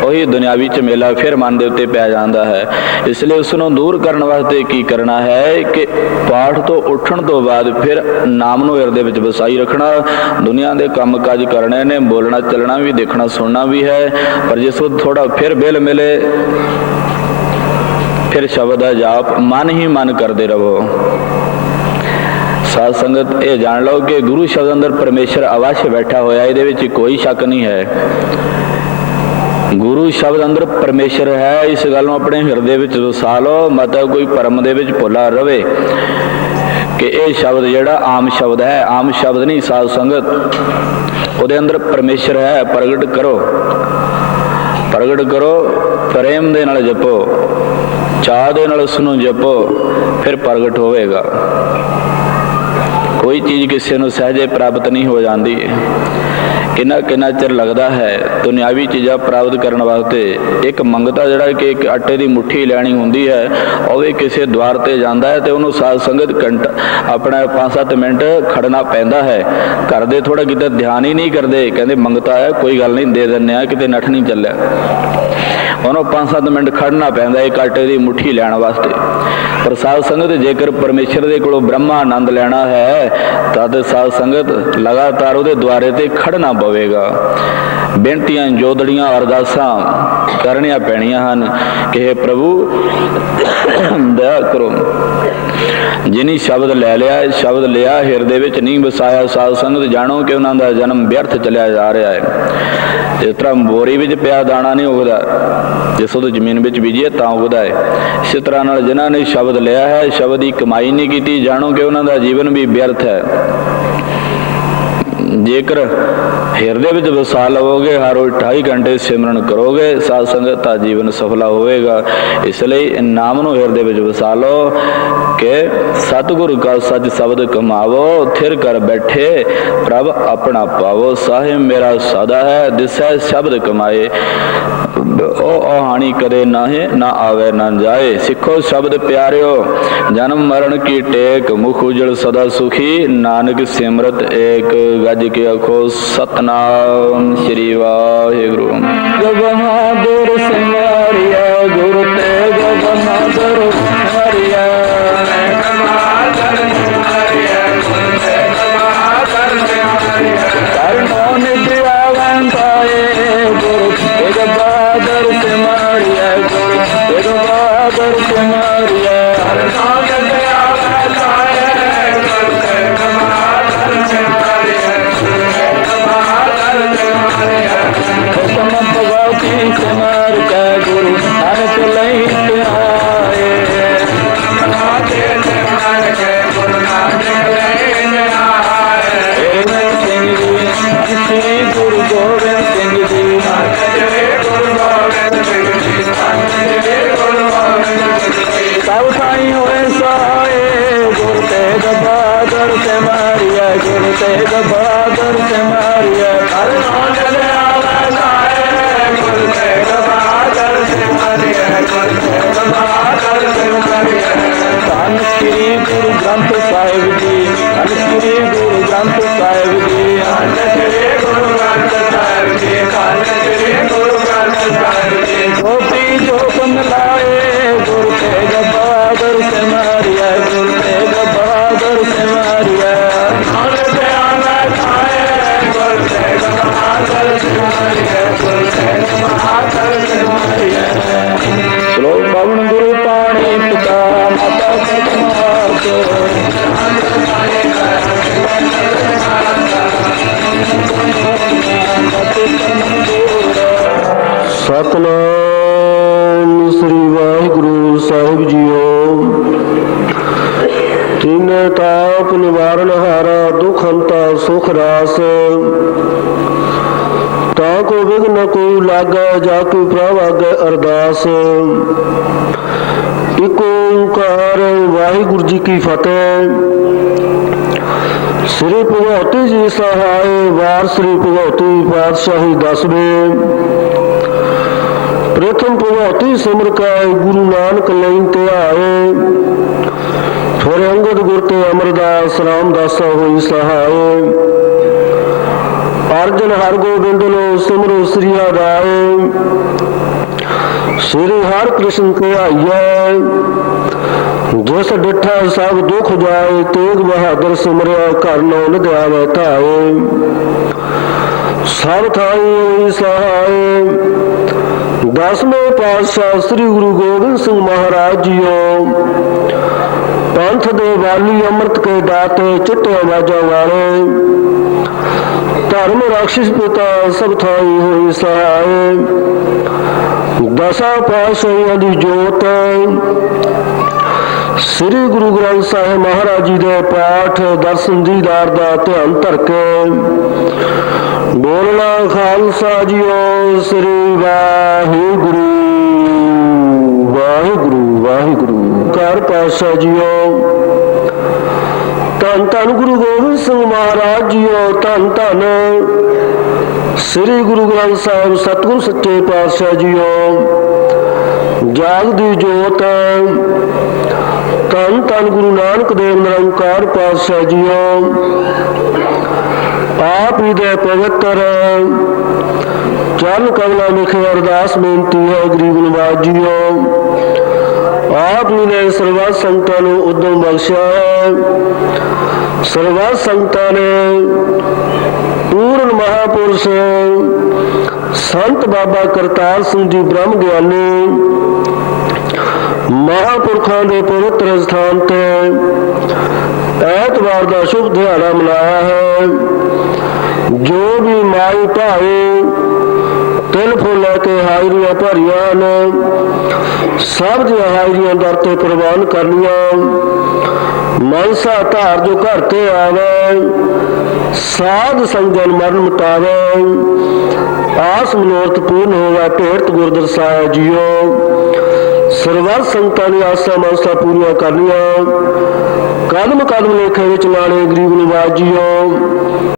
ਉਹੀ ਦੁਨਿਆਵੀ ਝਮੇਲਾ ਫਿਰ ਮਨ ਦੇ ਉੱਤੇ ਪੈ ਜਾਂਦਾ ਹੈ। ਇਸ ਲਈ ਉਸ ਨੂੰ ਦੂਰ ਕਰਨ ਵਾਸਤੇ ਕੀ ਕਰਨਾ ਹੈ ਕਿ ਪਾਠ ਤੋਂ ਉੱਠਣ ਤੋਂ ਬਾਅਦ ਫਿਰ ਨਾਮ ਨੂੰ ਹਿਰਦੇ ਵਿੱਚ ਵਸਾਈ ਰੱਖਣਾ। ਦੁਨੀਆ ਦੇ ਕੰਮ ਕਾਜ ਕਰਨੇ ਨੇ, ਬੋਲਣਾ ਚੱਲਣਾ ਵੀ, ਦੇਖਣਾ ਸੁਣਨਾ ਵੀ ਹੈ, ਪਰ ਜਿਸ ਵਕਤ ਥੋੜਾ ਫਿਰ ਬਿਲ ਮਿਲੇ ਫਿਰ ਸ਼ਬਦ ਦਾ ਜਾਪ ਮਨ ਹੀ ਮਨ ਕਰਦੇ ਰਹੋ। ਸਾਧ ਸੰਗਤ, ਇਹ ਜਾਣ ਲਓ ਕਿ ਗੁਰੂ ਸ਼ਬਦ ਅੰਦਰ ਪਰਮੇਸ਼ਰ ਅਵਸ਼ ਬੈਠਾ ਹੋਇਆ, ਇਹਦੇ ਵਿੱਚ ਕੋਈ ਸ਼ੱਕ ਨਹੀਂ ਹੈ। ਗੁਰੂ ਸ਼ਬਦ ਅੰਦਰ ਪਰਮੇਸ਼ਰ ਹੈ, ਇਸ ਗੱਲ ਨੂੰ ਆਪਣੇ ਹਿਰਦੇ ਵਿੱਚ ਵਸਾ ਲਓ। ਮਤਲਬ ਕੋਈ ਭਰਮ ਦੇ ਵਿੱਚ ਭੁੱਲਾ ਰਵੇ ਕਿ ਇਹ ਸ਼ਬਦ ਜਿਹੜਾ ਆਮ ਸ਼ਬਦ ਹੈ, ਆਮ ਸ਼ਬਦ ਨਹੀਂ। ਸਾਧ ਸੰਗਤ, ਉਹਦੇ ਅੰਦਰ ਪਰਮੇਸ਼ਰ ਹੈ। ਪ੍ਰਗਟ ਕਰੋ, ਪ੍ਰਗਟ ਕਰੋ, ਪ੍ਰੇਮ ਦੇ ਨਾਲ ਜਪੋ, ਚਾਹ ਦੇ ਨਾਲ ਉਸ ਨੂੰ ਜਪੋ, ਫਿਰ ਪ੍ਰਗਟ ਹੋਵੇਗਾ। ਕੋਈ ਚੀਜ਼ ਕਿਸੇ ਨੂੰ ਸਹਿਜੇ ਪ੍ਰਾਪਤ ਨਹੀਂ ਹੋ ਜਾਂਦੀ। ਕਿੰਨਾ ਚਿਰ ਲੱਗਦਾ ਹੈ ਦੁਨਿਆਵੀ ਚੀਜ਼ਾਂ ਪ੍ਰਾਪਤ ਕਰਨ ਵਾਸਤੇ। ਇੱਕ ਮੰਗਤਾ ਜਿਹੜਾ ਕਿ ਇੱਕ ਆਟੇ ਦੀ ਮੁੱਠੀ ਲੈਣੀ ਹੁੰਦੀ ਹੈ, ਉਹ ਵੀ ਕਿਸੇ ਦੁਆਰ ਤੇ ਜਾਂਦਾ ਹੈ ਤੇ ਉਹਨੂੰ ਸਾਧ ਸੰਗਤ ਘੰਟਾ ਆਪਣਾ 5-7 ਮਿੰਟ ਖੜਨਾ ਪੈਂਦਾ ਹੈ। ਘਰ ਦੇ ਥੋੜਾ ਕਿਤੇ ਧਿਆਨ ਹੀ ਨਹੀਂ ਕਰਦੇ, ਕਹਿੰਦੇ ਮੰਗਤਾ ਹੈ, ਕੋਈ ਗੱਲ ਨਹੀਂ, ਦੇ ਦਿੰਦੇ ਆ, ਕਿਤੇ ਨੱਠ ਨਹੀਂ ਚੱਲਿਆ। ਉਹਨੂੰ 5-7 ਮਿੰਟ ਖੜਨਾ ਪੈਂਦਾ ਇੱਕ ਆਟੇ ਦੀ ਮੁੱਠੀ ਲੈਣ ਵਾਸਤੇ। ਪਰ ਸਾਧ ਸੰਗਤ, ਜੇਕਰ ਪਰਮੇਸ਼ਰ ਦੇ ਕੋਲੋਂ ਬ੍ਰਹਮਾ ਆਨੰਦ ਲੈਣਾ ਹੈ ਤਦ ਸਾਧ ਸੰਗਤ ਲਗਾਤਾਰ ਉਹਦੇ ਦੁਆਰੇ ਤੇ ਖੜਨਾ ਪਵੇਗਾ। ਬੇਨਤੀਆਂ, ਜੋਦੜੀਆਂ, ਅਰਦਾਸਾਂ ਕਰਨੀਆਂ ਪੈਣੀਆਂ ਹਨ ਕਿ ਹੇ ਪ੍ਰਭੂ ਦਇਆ ਕਰੋ। ਜਿਨੀ ਸ਼ਬਦ ਲੈ ਲਿਆ, ਸ਼ਬਦ ਲਿਆ, ਹਿਰਦੇ ਵਿੱਚ ਨਹੀਂ ਵਸਾਇਆ, ਸਾਧ ਸੰਗਤ ਜਾਣੋ ਕਿ ਉਹਨਾਂ ਦਾ ਜਨਮ ਵਿਅਰਥ ਚਲਿਆ ਜਾ ਰਿਹਾ ਹੈ। ਜਿਸ ਤਰ੍ਹਾਂ ਬੋਰੀ ਵਿੱਚ ਪਿਆ ਦਾਣਾ ਨਹੀਂ ਉਗਦਾ, ਜਿਸ ਉਹ ਜ਼ਮੀਨ ਵਿੱਚ ਬੀਜੀਏ ਤਾਂ ਉਗਦਾ ਹੈ, ਇਸੇ ਤਰ੍ਹਾਂ ਨਾਲ ਜਿਨ੍ਹਾਂ ਨੇ ਸ਼ਬਦ ਲਿਆ ਹੈ, ਸ਼ਬਦ ਦੀ ਕਮਾਈ ਨਹੀਂ ਕੀਤੀ, ਜਾਣੋ ਕਿ ਉਹਨਾਂ ਦਾ ਜੀਵਨ ਵੀ ਵਿਅਰਥ ਹੈ। ਜੇਕਰ ਹਿਰਦੇ ਵਿੱਚ ਵਸਾ ਲਵੋਗੇ, ਹਰ ਰੋਜ਼ 2.5 ਘੰਟੇ ਸਿਮਰਨ ਕਰੋਗੇ, ਸਾਧ ਸੰਗਤ ਦਾ ਜੀਵਨ ਸਫਲਾ ਹੋਵੇਗਾ। ਇਸ ਲਈ ਨਾਮ ਨੂੰ ਹਿਰਦੇ ਵਿੱਚ ਵਸਾ ਲਓ ਕਿ ਸਤਿਗੁਰ ਕਾ ਸੱਚ ਸ਼ਬਦ ਕਮਾਵੋ, ਥਿਰ ਕਰ ਬੈਠੇ ਪ੍ਰਭ ਆਪਣਾ ਪਾਵੋ। ਸਾਹਿਬ ਮੇਰਾ ਸਦਾ ਹੈ, ਦਿਸੈ ਸ਼ਬਦ ਕਮਾਏ, ਉਹ ਹਾਣੀ ਕਦੇ ਨਾਹੇ, ਨਾ ਆਵੇ ਨਾ ਜਾਏ। ਸਿੱਖੋ ਸ਼ਬਦ ਪਿਆਰਿਓ, ਜਨਮ ਮਰਨ ਕੀ ਟੇਕ, ਮੁਖ ਉਜਲ ਸਦਾ ਸੁਖੀ, ਨਾਨਕ ਸਿਮਰਤ ਏਕ। ਗੱਜ ਕੇ ਆਖੋ ਸਤਨਾਮ ਸ੍ਰੀ ਵਾਹਿਗੁਰੂ। ਬਹਾਦਰ ਸਿਮਰਿਆ ਗੁਰੂ ਤੇਗ ਬਹਾਦਰ ਸਿਮਰਿਆ, ਕਰਨੋ ਨਿਜ ਆਵਨ ਪਾਏ, Guru Tegh Bahadur ਸਿਮਰਿਆ, Guru Tegh Bahadur ਸਿਮਰਿਆ। Bhagar se Maria, ਅਰਦਾਸ। ਇੱਕ ਓਂਕਾਰ ਵਾਹਿਗੁਰੂ ਜੀ ਕੀ ਫਤਿਹ। ਸ੍ਰੀ ਭਗਵਤੀ ਜੀ ਸਹਾਇ ਵਾਰ ਸ੍ਰੀ ਭਗਵਤੀ ਪਾਤਸ਼ਾਹੀ ਦਸਵੇਂ। ਪ੍ਰਥਮ ਭਗਵਤੀ ਸਿਮਰ ਕੈ ਗੁਰੂ ਨਾਨਕ ਲਈ ਧਿਆਏ। ਫਿਰ ਅੰਗਦ ਗੁਰ ਤੇ ਅਮਰਦਾਸ ਰਾਮਦਾਸਾ ਹੋਈ ਸਹਾਏ। ਅਰਜਨ ਹਰ ਗੋਬਿੰਦ ਲੋ ਸਿਮਰੋ ਸ੍ਰੀ ਆਦਾਏ। ਸ੍ਰੀ ਹਰਿ ਕ੍ਰਿਸ਼ਨ ਧਿਆਈਐ। ਜਿਸ ਡਿਠਾ ਸਭ ਦੁਖ ਜਾਏ। ਤੇਗ ਬਹਾਦਰ ਸਿਮਰਿਆ ਘਰ ਨੌ ਨਿਧਿਆਵੈ ਧਾਏ। ਸਭ ਥਾਈ ਹੋਈ ਸਹਾਏ। ਦਸਵੇਂ ਪਾਤਸ਼ਾਹ ਸ੍ਰੀ ਗੁਰੂ ਗੋਬਿੰਦ ਸਿੰਘ ਮਹਾਰਾਜ ਜੀਓ। ਪੰਥ ਦੇ ਵਾਲੀ ਅੰਮ੍ਰਿਤ ਕੇ ਦਾਤੇ ਚਿੱਟੇ ਆਵਾਜ਼ਾਂ ਵਾਲੇ। ਧਰਮ ਰਾਖਸ਼ ਪਿਤਾ ਸਭ ਥਾਈ ਹੋਈ ਸਹਾਏ। ਦਸਾਂ ਪਾਤਸ਼ਾਹੀਆਂ ਦੀ ਜੋਤ ਸ੍ਰੀ ਗੁਰੂ ਗ੍ਰੰਥ ਸਾਹਿਬ ਮਹਾਰਾਜ ਜੀ ਦੇ ਪਾਠ ਦਰਸ਼ਨ ਦੀਦਾਰ ਦਾ ਧਿਆਨ ਧਰ ਕੇ ਬੋਲਣਾ ਖਾਲਸਾ ਜੀਓ। ਸ੍ਰੀ ਵਾਹਿਗੁਰੂ ਵਾਹਿਗੁਰੂ ਵਾਹਿਗੁਰੂ। ਘਰ ਪਾਤਸ਼ਾਹ ਜੀਓ। ਧੰਨ ਧੰਨ ਗੁਰੂ ਗੋਬਿੰਦ ਸਿੰਘ ਮਹਾਰਾਜ ਜੀਓ। ਧੰਨ ਧੰਨ ਸ੍ਰੀ ਗੁਰੂ ਗ੍ਰੰਥ ਸਾਹਿਬ ਸਤਿਗੁਰ ਸੱਚੇ ਪਾਤਸ਼ਾਹ ਜੀਓ। ਜਾਗ ਦੀ ਜੋਤ ਧੰਨ ਧੰਨ ਗੁਰੂ ਨਾਨਕ ਦੇਵ ਨਿਰੰਕਾਰ ਪਾਤਸ਼ਾਹ ਜੀਓ। ਆਪ ਹੀ ਦੇ ਪਵਿੱਤਰ ਚਰਨ ਕਮਲਾਂ ਵਿਖੇ ਅਰਦਾਸ ਬੇਨਤੀ ਹੈ ਗਰੀਬ ਨਿਵਾਜ ਜੀਓ। ਆਪ ਹੀ ਨੇ ਸਰਬੱਤ ਸੰਗਤਾਂ ਨੂੰ ਉਦਮ ਬਖਸ਼ਿਆ ਹੈ। ਸਰਬੱਤ ਸੰਗਤਾਂ ਨੇ ਪੂਰਨ ਮਹਾਪੁਰਸ਼ ਸੰਤ ਬਾਬਾ ਕਰਤਾਰ ਸਿੰਘ ਜੀ ਬ੍ਰਹਮ ਗਿਆਨੀ ਮਹਾਂਪੁਰਖਾਂ ਦੇ ਪਵਿੱਤਰ ਸਥਾਨ ਤੇ ਐਤਵਾਰ ਦਾ ਸ਼ੁਭ ਦਿਹਾੜਾ ਮਨਾਇਆ ਹੈ। ਜੋ ਵੀ ਮਾਈ ਭਾਈ ਤਿਲ ਫੁੱਲ ਲੈ ਕੇ ਹਾਜ਼ਰੀਆਂ ਭਰੀਆਂ ਨੇ, ਸਭ ਦੀਆਂ ਹਾਜ਼ਰੀਆਂ ਦਰ ਤੇ ਪ੍ਰਵਾਨ ਕਰਨੀਆਂ। ਮਨਸਾ ਧਾਰ ਜੋ ਘਰ ਤੇ ਆਵੇ, ਸਾਧ ਸੰਗਨ ਮਰਨ ਮਿਟਾਵੇ। ਆਸ ਮਨੋਰਥ ਪੂਰਨ ਹੋਵੇ ਭੇਟ ਗੁਰਦਰ ਸਾਹਿਬ ਜੀਓ। ਸਰਬੱਤ ਸੰਗਤਾਂ ਦੀ ਆਸਾਂ ਮਨਸਾ ਪੂਰੀਆਂ ਕਰਨੀਆਂ। ਕਦਮ ਕਦਮ ਲੇਖੇ ਵਿੱਚ ਲਾਣੇ ਗਰੀਬ ਨਿਵਾਜ ਜੀਓ।